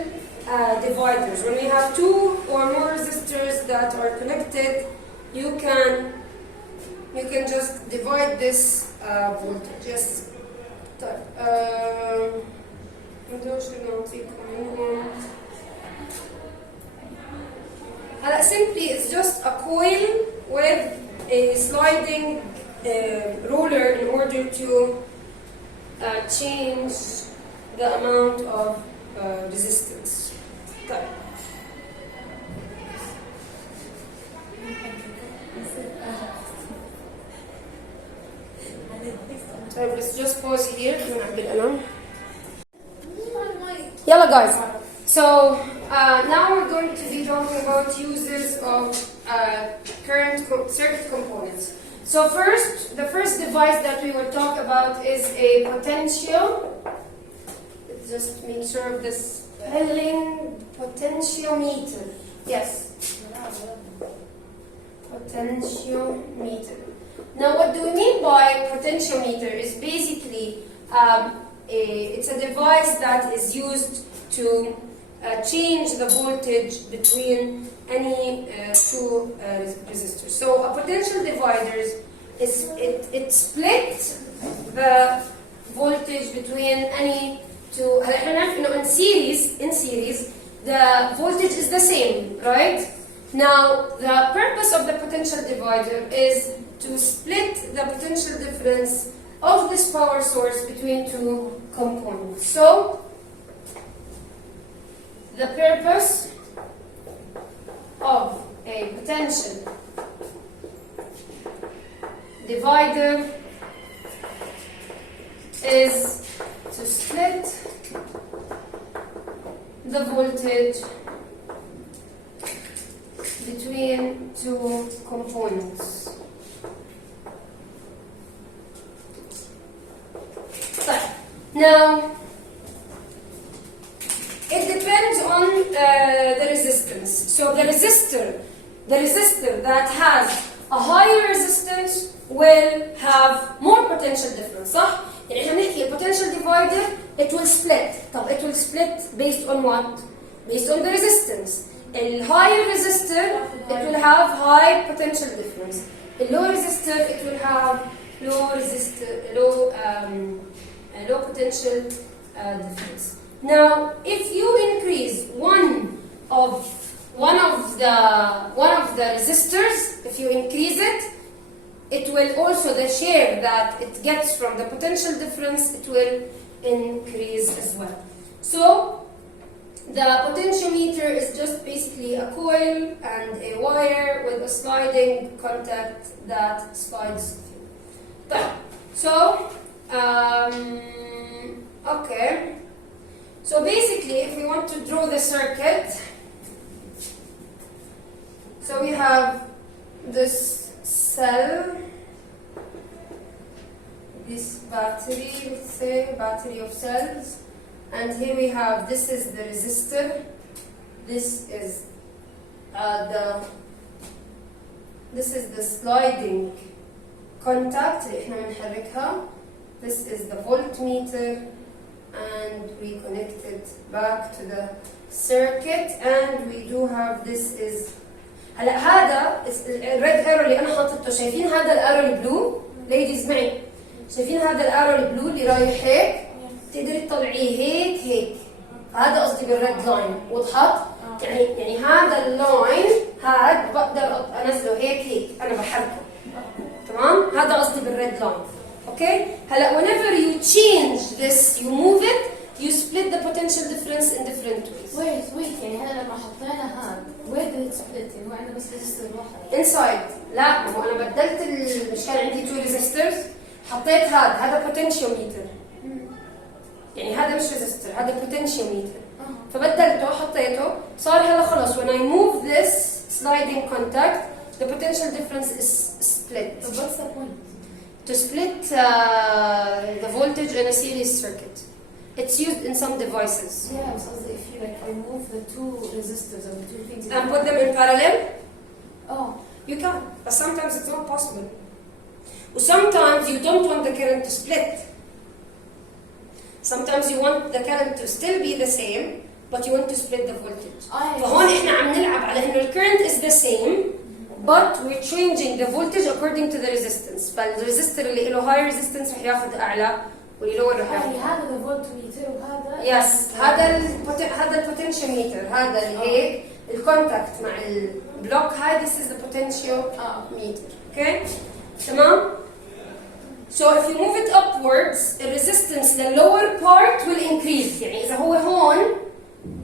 dividers. When we have 2 or more resistors that are connected, you can just divide this voltage. Yes. Simply, it's just a coil with a sliding roller in order to change the amount of resistance. So let's just pause here. Yalla guys. So now we're going to be talking about uses of current circuit components. So the first device that we will talk about is a potential. Let's just make sure of this spelling. Potentiometer. Yes. Potentiometer. Now, what do we mean by potentiometer? Is basically it's a device that is used to change the voltage between any 2 resistors. So a potential divider is it splits the voltage between any 2. In series the voltage is the same, right? Now the purpose of the potential divider is to split the potential difference of this power source between 2 components. So the purpose of a potential divider is to split the voltage between 2 components. Now, it depends on the resistance. So the resistor that has a higher resistance will have more potential difference, صح؟ يعني احنا بنحكي potential divider it will split. طب it will split based on what? Based on the resistance. A higher resistor it will have high potential difference. A low resistor it will have low potential difference. Now, if you increase one of the resistors, if you increase it, it will also the share that it gets from the potential difference, it will increase as well. So the potentiometer is just basically a coil and a wire with a sliding contact that slides through. So Okay. So basically, if we want to draw the circuit, so we have this cell, this battery, let's say, battery of cells, and here we have, this is the resistor, this is the sliding contact اللي احنا بنحركها. This is the voltmeter, and we connect it back to the circuit, and we do have, this is هلا هذا الريد ايرو اللي انا حاطته، شايفين هذا الارو البلو؟ ليديز معي، شايفين هذا الارو البلو اللي رايح هيك؟ تقدري تطلعيه هيك هذا قصدي بالريد لاين، وضحت؟ يعني هذا اللاين هذا بقدر انزله هيك انا بحركه، تمام؟ هذا قصدي بالريد لاين. اوكي؟ هلا whenever you change this, you move it, you split the potential difference in different ways. wait يعني هلا لما حطينا هذا where did it split؟ يعني هو عندنا بس ريزستور واحد. inside. لا، ما هو انا بدلت مش كان عندي 2 resistors، حطيت هذا potentiometer. يعني هذا مش resistor، هذا potentiometer. فبدلته حطيته، صار هلا خلص when I move this sliding contact, the potential difference is split. So what's the point? To split the voltage in a series circuit. It's used in some devices. Yeah, so if you like remove the two resistors or the two things And put them in parallel? Oh. You can, but sometimes it's not possible. Sometimes you don't want the current to split. Sometimes you want the current to still be the same, but you want to split the voltage. فهون احنا عم نلعب على انه the current is the same, but we're changing the voltage according to the resistance. فالريزستور اللي له high resistance رح ياخذ اعلى، واللي lower رح ياخذ. هذا the voltmeter وهذا. Yes، هذا البوتنشيوميتر، هذا اللي هيك الكونتاكت مع البلوك هاي. This is the potentiometer. Okay؟ تمام؟ So if you move it upwards, the resistance the lower part will increase. يعني إذا هو هون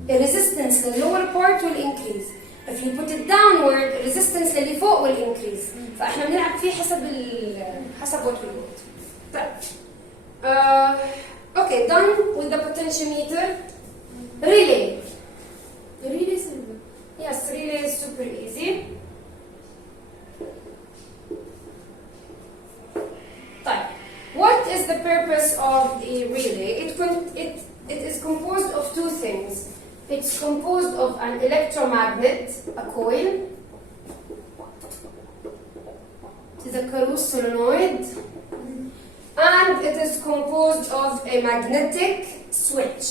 the resistance the lower part will increase. If you put it downward, the resistance اللي فوق will increase. فإحنا بنلعب فيه حسب what we want. طيب. Okay, done with the potentiometer. Relay. The relay is simple. Yes, relay is super easy. طيب. What is the purpose of a relay? It is composed of two things. It's composed of an electromagnet, a coil. It is a Carus solenoid. And it is composed of a magnetic switch.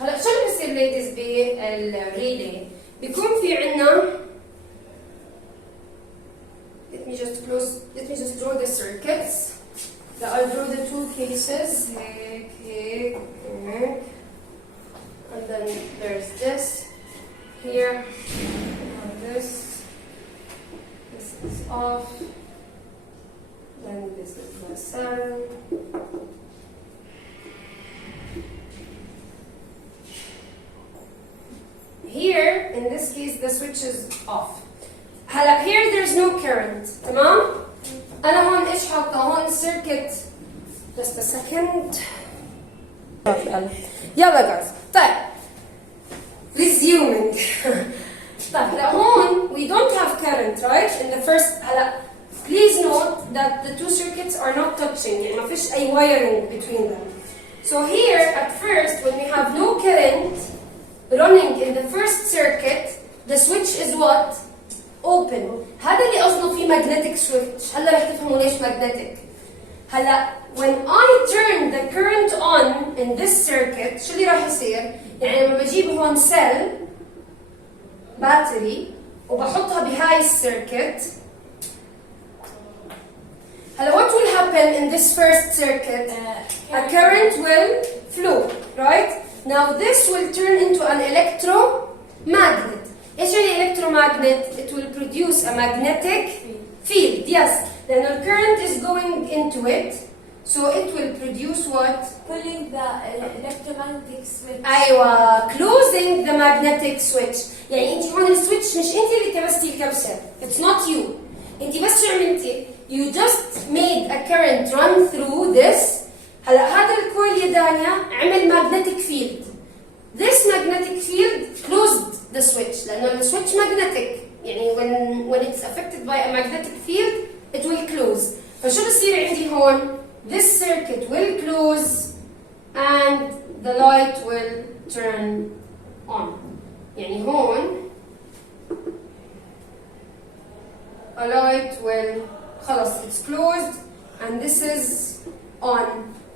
هلا شو اللي بصير ladies بالريلي؟ بيكون في عنا let me just draw the circuits. I'll draw the two cases. Here. And then there's this here. And this is off. Then this is the cell. Here, in this case, the switch is off. Here there's no current. تمام؟ أنا هون إيش حاطة؟ هون circuit. Just a second. يلا guys. طيب. Resuming. طيب هلا هون we don't have current, right? In the first هلا please note that the two circuits are not touching. يعني ما فيش أي wiring between them. So here at first when we have no current running in the first circuit, the switch is what? Open. هذا اللي قصده فيه magnetic switch. هلا رح تفهموا ليش magnetic. هلا when I turn the current on in this circuit شو اللي راح يصير؟ يعني لما بجيب هون cell battery وبحطها بهاي السيركت. هلا what will happen in this first circuit? A current will flow, right? Now this will turn into an electromagnet. ايش يعني electromagnet? It will produce a magnetic field. Yes, then the current is going into it. So it will produce what? Pulling the electromagnetic switch. أيوة closing the magnetic switch. يعني أنت هون السويتش مش أنت اللي كبستي الكبسة. It's not you. أنت بس شو عملتي؟ You just made a current run through this. هلا هذا الكويل يا دانيا عمل magnetic field. This magnetic field closed the switch لأنه السويتش magnetic. يعني when it's affected by a magnetic field it will close. فشو بصير عندي هون؟ This circuit will close and the light will turn on. يعني هون a light will خلص it's closed and this is on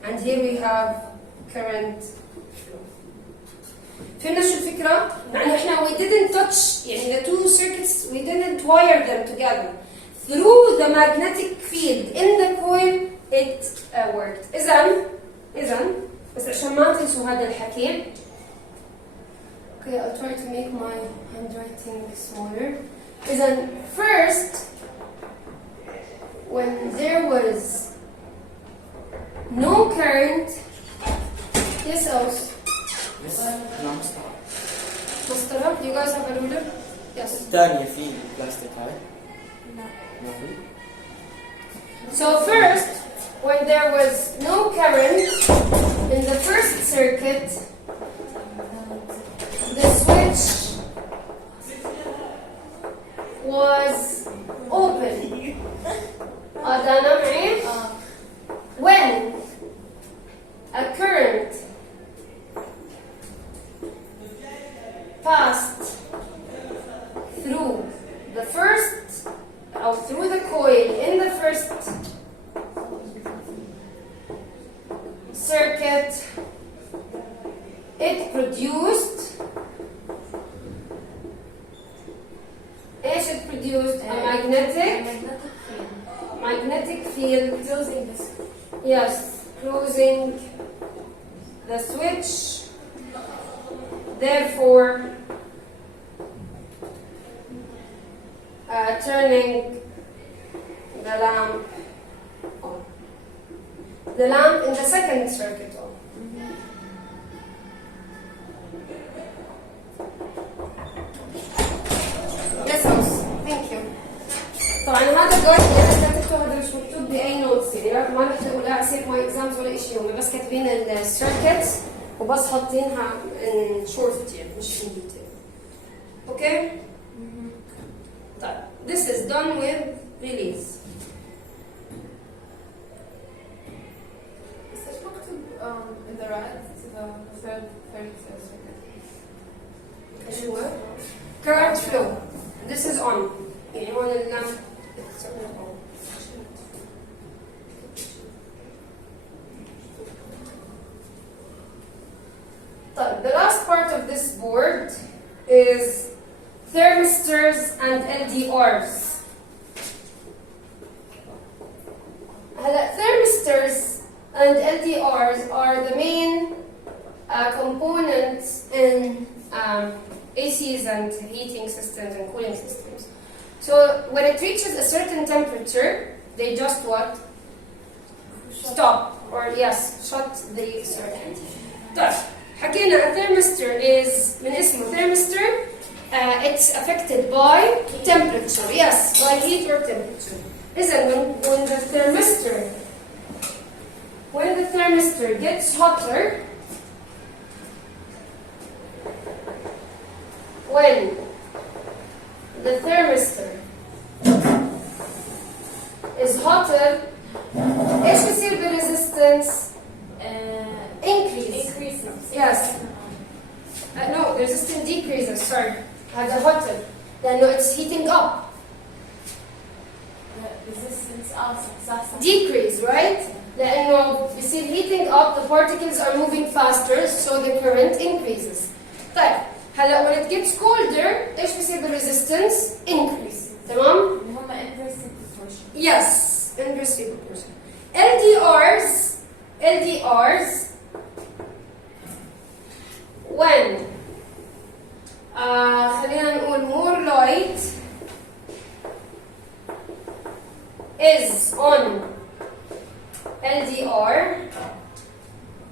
and here we have current flow. فهمنا شو الفكرة؟ يعني احنا we didn't touch يعني the two circuits we didn't wire them together. Through the magnetic field in the coil it worked. إذا بس عشان ما تنسوا هذا الحكي. Okay, I'll try to make my handwriting smaller. إذا first when there was no current. Yes, Aus. Yes. No, مسطرة. مسطرة. You guys have a ruler? Yes. الثانية في بلاستيك هاي. لا. ما في. So first, when there was no current in the first circuit, the switch was open. When a current passed through the first or through the coil in the first circuit, it produced a magnetic field Closing this. yes, closing the switch, therefore turning the lamp on. The lamp in the second circuit on. Yes, house. Thank you. طبعا هذا الجايد اللي انا كتبته هذا مش مكتوب باي نوتس يعني ما رح اقول اسيب ماي اكزامز ولا شيء هم بس كاتبين السيركتس وبس حاطينها in short يعني مش in detail. Okay? طيب this is done with release. Is it مكتوب in the right to the third circuit? ايش هو؟ current flow. This is on. يعني هون اللامب طيب, the last part of this board is thermistors and LDRs. هلا thermistors and LDRs are the main components in ACs and heating systems and cooling systems. So when it reaches a certain temperature, they just what? Stop or yes, shut the circuit. طيب, حكينا a thermistor is من اسمه thermistor. It's affected by temperature. Yes, by heat or temperature. إذا when the thermistor gets hotter, when the thermistor is hotter, ايش بصير بالresistance? Increases. Yes. No, the resistance decreases. Sorry. هذا hotter. لأنه it's heating up. The resistance also Decrease, right? لأنه بصير heating up, the particles are moving faster, so the current increases. طيب. هلا when it gets colder ايش بصير بالresistance? Increase. تمام؟ هم inversely proportional. Yes, inversely proportional. LDRs when خلينا نقول more light is on LDR.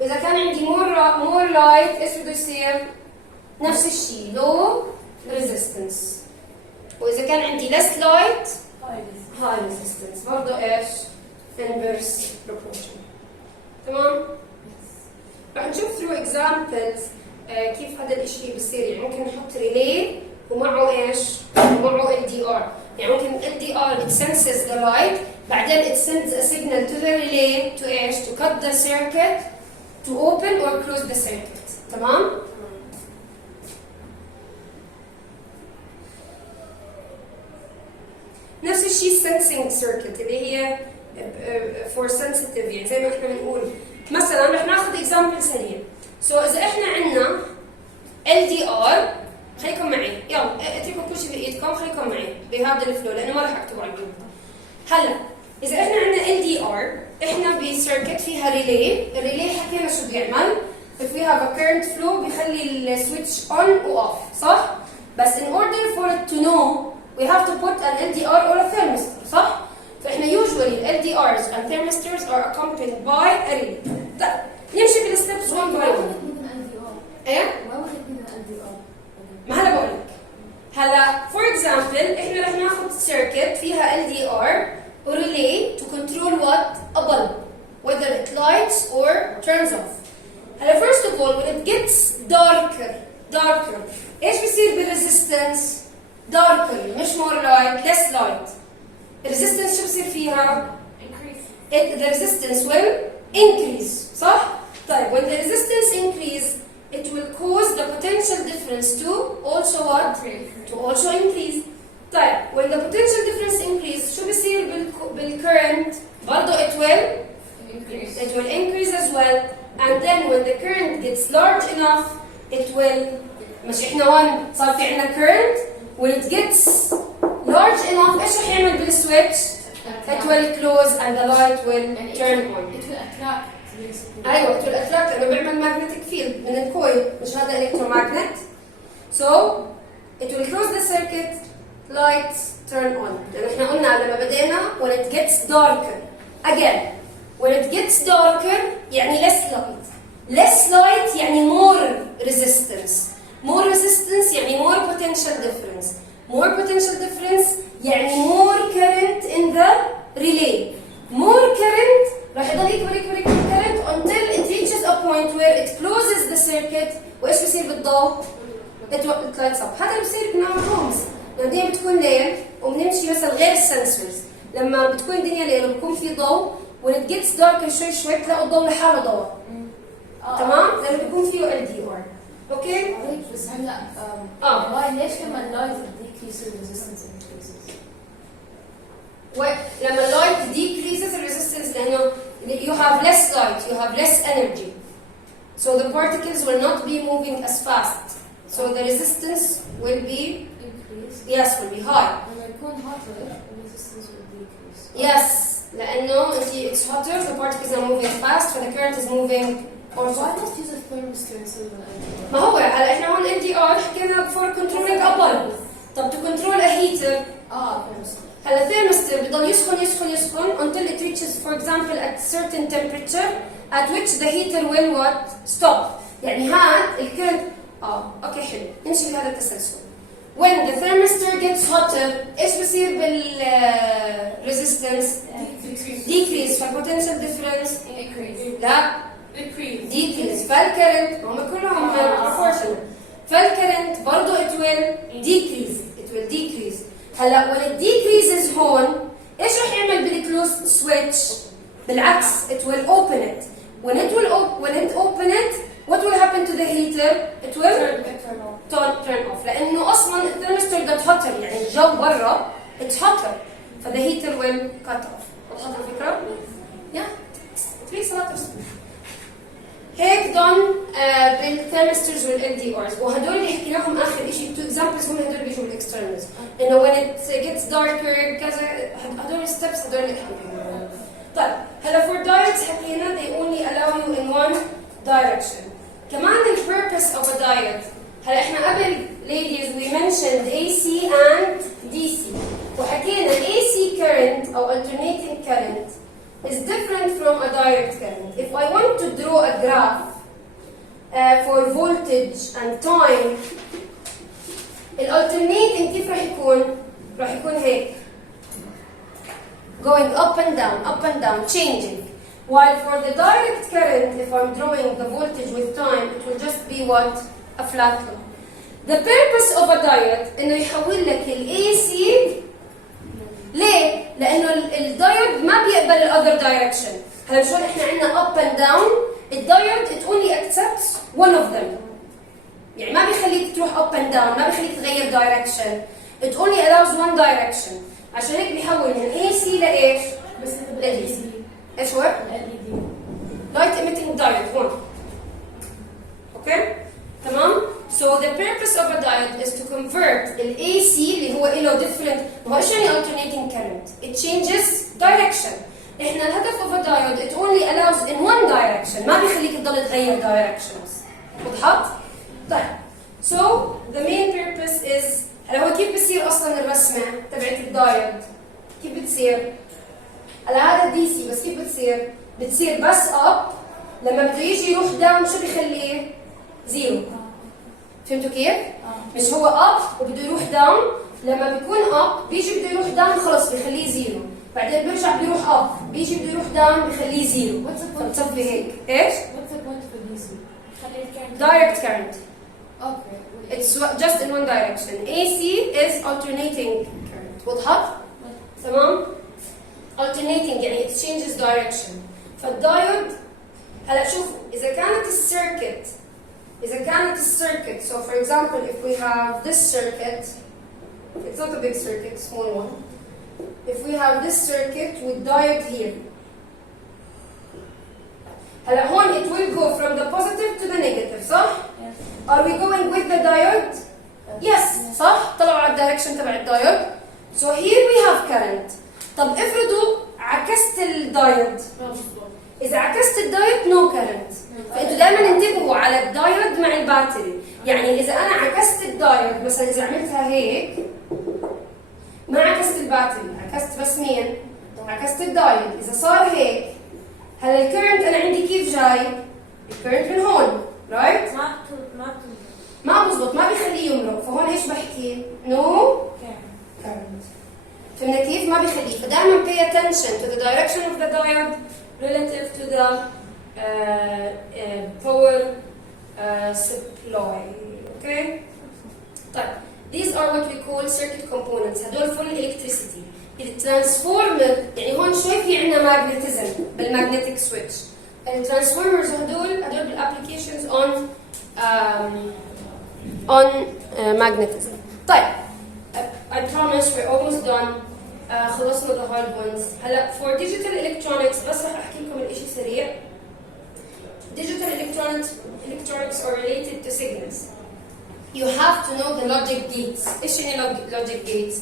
إذا كان عندي more light إيش بده يصير؟ نفس الشيء low resistance. وإذا كان عندي less light high resistance. برضه إيش؟ inverse proportion. تمام؟ رح نشوف through examples كيف هذا الشيء بصير. يعني ممكن نحط ريلي ومعه إيش؟ ومعه LDR. يعني ممكن LDR it senses the light بعدين it sends a signal to the relay to إيش؟ to cut the circuit to open or close the circuit. تمام؟ نفس الشيء sensing circuit اللي هي for sensitive. يعني زي ما احنا بنقول مثلا رح ناخذ example سريع. So إذا احنا عندنا LDR خليكم معي يلا اتركوا كل شيء بايدكم خليكم معي بهذا الفلو لانه ما رح اكتبه على الجروب. هلا اذا احنا عندنا LDR احنا بسيركت فيها ريلي. الريلي حكينا شو بيعمل. if we have a current flow بيخلي السويتش on و off صح؟ بس in order for it to know we have to put an LDR or a thermistor صح؟ فاحنا usually LDRs and thermistors are accompanied by a relay. طيب نمشي بالستبس 1 by 1. ايه؟ ما هلا بقول لك. هلا for example احنا رح ناخذ circuit فيها LDR و relay to control what? A bulb whether it lights or turns off. هلا first of all when it gets darker ايش بيصير بالresistance؟ darker مش more light less light. الresistance شو بصير فيها؟ increase. The resistance will increase صح؟ طيب when the resistance increase it will cause the potential difference to also what? To also increase. طيب when the potential difference increase شو بيصير بالcurrent؟ برضه it will increase. It will increase as well and then when the current gets large enough it will مش احنا هون صار في عندنا current when it gets large enough ايش رح يعمل بالسويتش؟ it will close and the light will turn on. It will attract. ايوه it will attract لانه بيعمل magnetic field من الكويل مش هذا electromagnet. So it will close the circuit lights turn on. لأن احنا قلنا لما بدينا when it gets darker again when it gets darker يعني less light يعني more resistance يعني more potential difference يعني more current in the relay. More current راح يضل يكبر current until it reaches a point where it closes the circuit. وايش بيصير بالضوء؟ it lights up. هذا اللي بيصير بنعمل هومز. لما الدنيا بتكون ليل وبنمشي مثلا غير السنسورز لما بتكون الدنيا ليل وبكون في ضوء when it gets darker شوي بتلاقوا الضوء لحاله ضوء. تمام؟ لانه بيكون فيه LDR. اوكي؟ بس هلا ليش لما اللايت decreases resistance increases؟ لما اللايت decreases resistance لانه you have less light, you have less energy. So the particles will not be moving as fast. So the resistance will be increased. Yes, will be high. لما يكون hotter the resistance will decrease. Yes, لأنه it's hotter, the particles are moving fast, so the current is moving also. Why not use a thermistor instead of an LDR? ما هو هلا احنا هون LDR حكينا for controlling a bulb. طب to control a heater thermistor. هلا thermistor بضل يسخن until it reaches for example at certain temperature at which the heater will what? Stop. يعني هاد الكرنت اوكي حلو نمشي بهذا التسلسل. When the thermistor gets hotter ايش بصير بالresistance؟ decrease. فالpotential difference increase. لا decrease. فالكرنت هم كلهم proportional. فالكرنت برضه it will decrease. هلا when it decreases هون ايش رح يعمل بالclosed switch؟ بالعكس it will open it. When it open it what will happen to the heater? It will turn off. لأنه أصلاً الثيرمستور ده hotter يعني الجو برا it's hotter. فthe heater will cut off. وضحت الفكرة؟ Yeah. 3 سنوات هيك done بالثيرمستورز والLDRs وهدول اللي حكيناهم آخر شيء 2 examples هم هدول بيجوا بالاكسترنالز. إنه when it gets darker كذا هدول steps هدول اللي حكيناهم. طيب هلا for diodes حكينا they only allow you in one direction. كمان the purpose of a diode. هلا احنا قبل ladies we mentioned AC and DC وحكينا AC current أو alternating current is different from a direct current. If I want to draw a graph for voltage and time, الالترنيتنج كيف راح يكون؟ راح يكون هيك going up and down, changing. While for the direct current, if I'm drawing the voltage with time, it will just be what? A flat line. The purpose of a diode إنه يحول لك ال AC. ليه؟ لأنه الدايود ما بيقبل ال other direction. هلا شلون إحنا عندنا up and down، الدايود it only accepts one of them. يعني ما بيخليك تروح up and down، ما بيخليك تغير direction. It only allows one direction. عشان هيك بيحول من AC لإيش؟ بس ل DC. إيش هو؟ LED. Light emitting diode هون. Okay؟ تمام؟ So the purpose of a diode is to convert ال AC اللي هو له different. ما هو إيش يعني alternating current؟ It changes direction. إحنا الهدف of a diode it only allows in one direction. ما بيخليك تضل تغير directions. وضحت؟ طيب. So the main purpose is هلا هو كيف بصير اصلا الرسمه تبعت الدايود؟ كيف بتصير؟ هلا هذا دي سي بس كيف بتصير؟ بتصير بس اب لما بده يجي يروح داون شو بيخليه؟ زيرو. فهمتوا كيف؟ مش هو اب وبده يروح داون، لما بيكون اب بيجي بده يروح داون خلص بيخليه زيرو، بعدين بيرجع بده يروح اب، بيجي بده يروح داون بيخليه زيرو. فبتصفي هيك، ايش؟ What's the point of a DC? خلي الكارنت. Direct current. Okay. It's just in one direction. AC is alternating current. وضحت؟ تمام؟ Alternating يعني it changes direction. فالدايود هلا شوفوا إذا كانت السيركت so for example if we have this circuit, it's not a big circuit, small one. If we have this circuit with diode here. هلا هون it will go from the positive to the negative, صح؟ Yes. Are we going with the diode? Yes, صح؟ طلعوا على الدايركشن تبع الدايود. So here we have current. طب افرضوا عكست الدايود. إذا عكست الدايود no current. فأنتوا دائما انتبهوا على الدايود مع الباتري. يعني إذا أنا عكست الدايود مثلا إذا عملتها هيك ما عكست الباتري، عكست بس مين؟ عكست الدايود. إذا صار هيك هلا الكرنت أنا عندي كيف جاي؟ الكرنت من هون. رايت؟ ما بزبط، ما بيخليه يمرق، فهون ايش بحكي؟ نو كارنت. فهمنا كيف؟ ما بيخليه، فدائما pay attention to the direction of the diode relative to the power supply. Okay? طيب these are what we call circuit components. هدول full electricity. الترانسفورمر يعني هون شوي في عندنا magnetism بالمagnetic switch. الترانسفورمرز هدول بالapplications on magnetism. طيب I promise we're almost done. خلصنا the hard ones. هلا for digital electronics بس رح احكي لكم الاشي سريع. Digital electronics are related to signals. You have to know the logic gates. ايش يعني logic gates?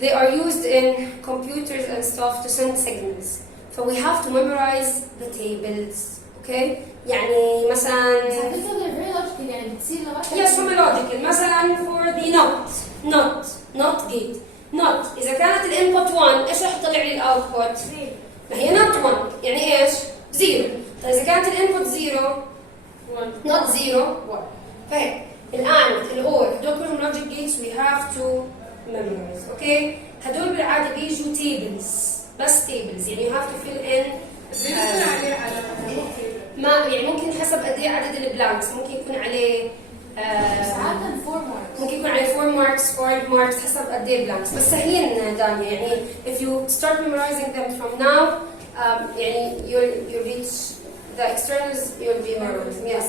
They are used in computers and stuff to send signals. So we have to memorize the tables. Okay? يعني مثلا يعني بتصير yes from a logical مثلا for the not gate not إذا كانت الانبوت 1 ايش راح يطلع لي الاوتبوت؟ ما هي not 1 يعني ايش؟ 0. طيب إذا كانت الانبوت 0 not 0 1. فهيك الآن الأور هدول كلهم logic gates we have to memorize. okay? هدول بالعادة بيجوا tables بس tables يعني you have to fill in ما يعني ممكن حسب قد ايه عدد البلانكس ممكن يكون عليه ساعات 4 marks ممكن يكون عليه 4 marks 5 marks حسب قد ايه بلانكس بس سهلين دانيا يعني if you start memorizing them from now يعني you'll reach the externals you'll be memorizing. Yes.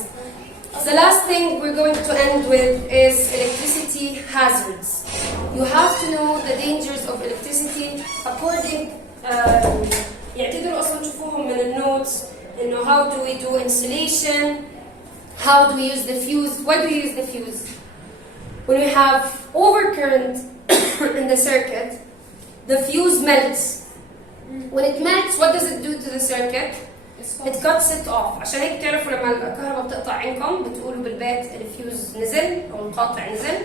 The last thing we're going to end with is electricity hazards. You have to know the dangers of electricity according يعني تقدروا اصلا تشوفوهم من النوتس انه how do we do insulation, how do we use the fuse, why do we use the fuse? When we have overcurrent in the circuit, the fuse melts. When it melts, what does it do to the circuit? It cuts it off. عشان هيك بتعرفوا لما الكهرباء بتقطع عندكم بتقولوا بالبيت الفيوز نزل او القاطع نزل.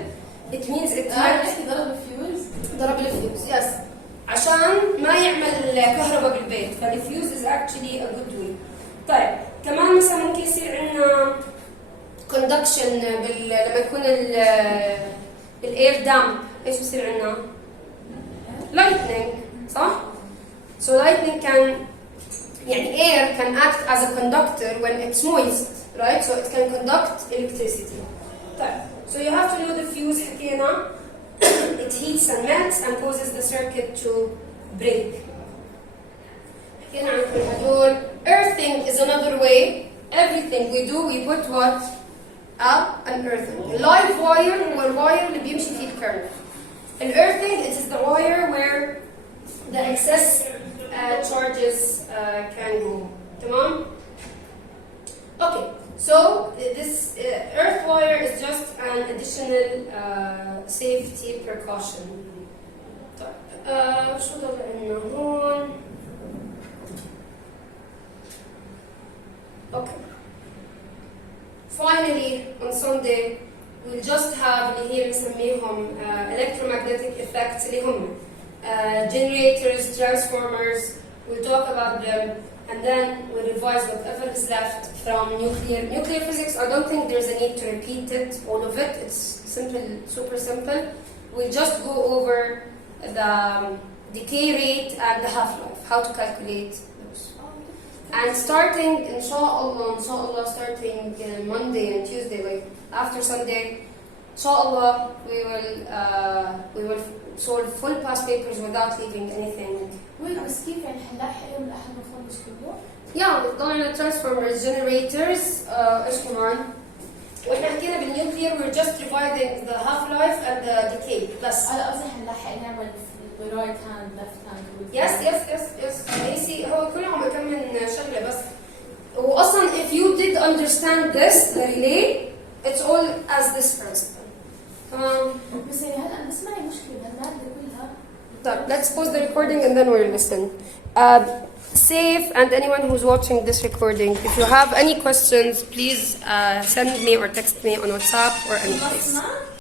It means it melts. ضرب الفيوز. ضرب الفيوز. Yes. عشان عشان ما يعمل كهرباء بالبيت، فالفيوز is actually a good way. طيب كمان مثلا ممكن يصير عندنا conduction لما يكون الاير دامب، ايش بصير عندنا؟ lightning صح؟ So lightning can يعني air can act as a conductor when it's moist, right? So it can conduct electricity. طيب so you have to know the fuse حكينا. It heats and melts and causes the circuit to break. حكينا عن كل هدول. Earthing is another way. Everything we do we put what? An earthing. Live wire هو الواير اللي بيمشي فيه الكرنت. An earthing it is the wire where the excess charges can go. تمام? Okay. So this earth wire is just an additional safety precaution. طيب شو ضل عندنا هون؟ Okay. Finally, on Sunday, we'll just have اللي هي بنسميهم electromagnetic effects اللي هم generators, transformers. We'll talk about them and then we'll revise whatever is left from nuclear physics. I don't think there's a need to repeat it, all of it. It's simple, super simple. We'll just go over the decay rate and the half-life, how to calculate those. And starting, inshallah, starting Monday and Tuesday, like after Sunday, inshallah, we will solve full past papers without leaving anything. وين بس كيف يعني حنلاحق يوم الأحد نخلص كله؟ Yeah, ضلنا transformers, generators, ايش كمان؟ واحنا حكينا بالنيوكلير we're just dividing the half-life and the decay بس. أنا قصدي حنلاحق نعمل right hand, left hand. Yes. AC هو كلهم كم من شغلة بس. وأصلا if you did understand this, the relay, it's all as this principle. بس يعني هلا بس معي مشكلة هالمادة كلها. طيب, let's pause the recording and then we'll listen. Safe and anyone who's watching this recording, if you have any questions, please send me or text me on WhatsApp or any place.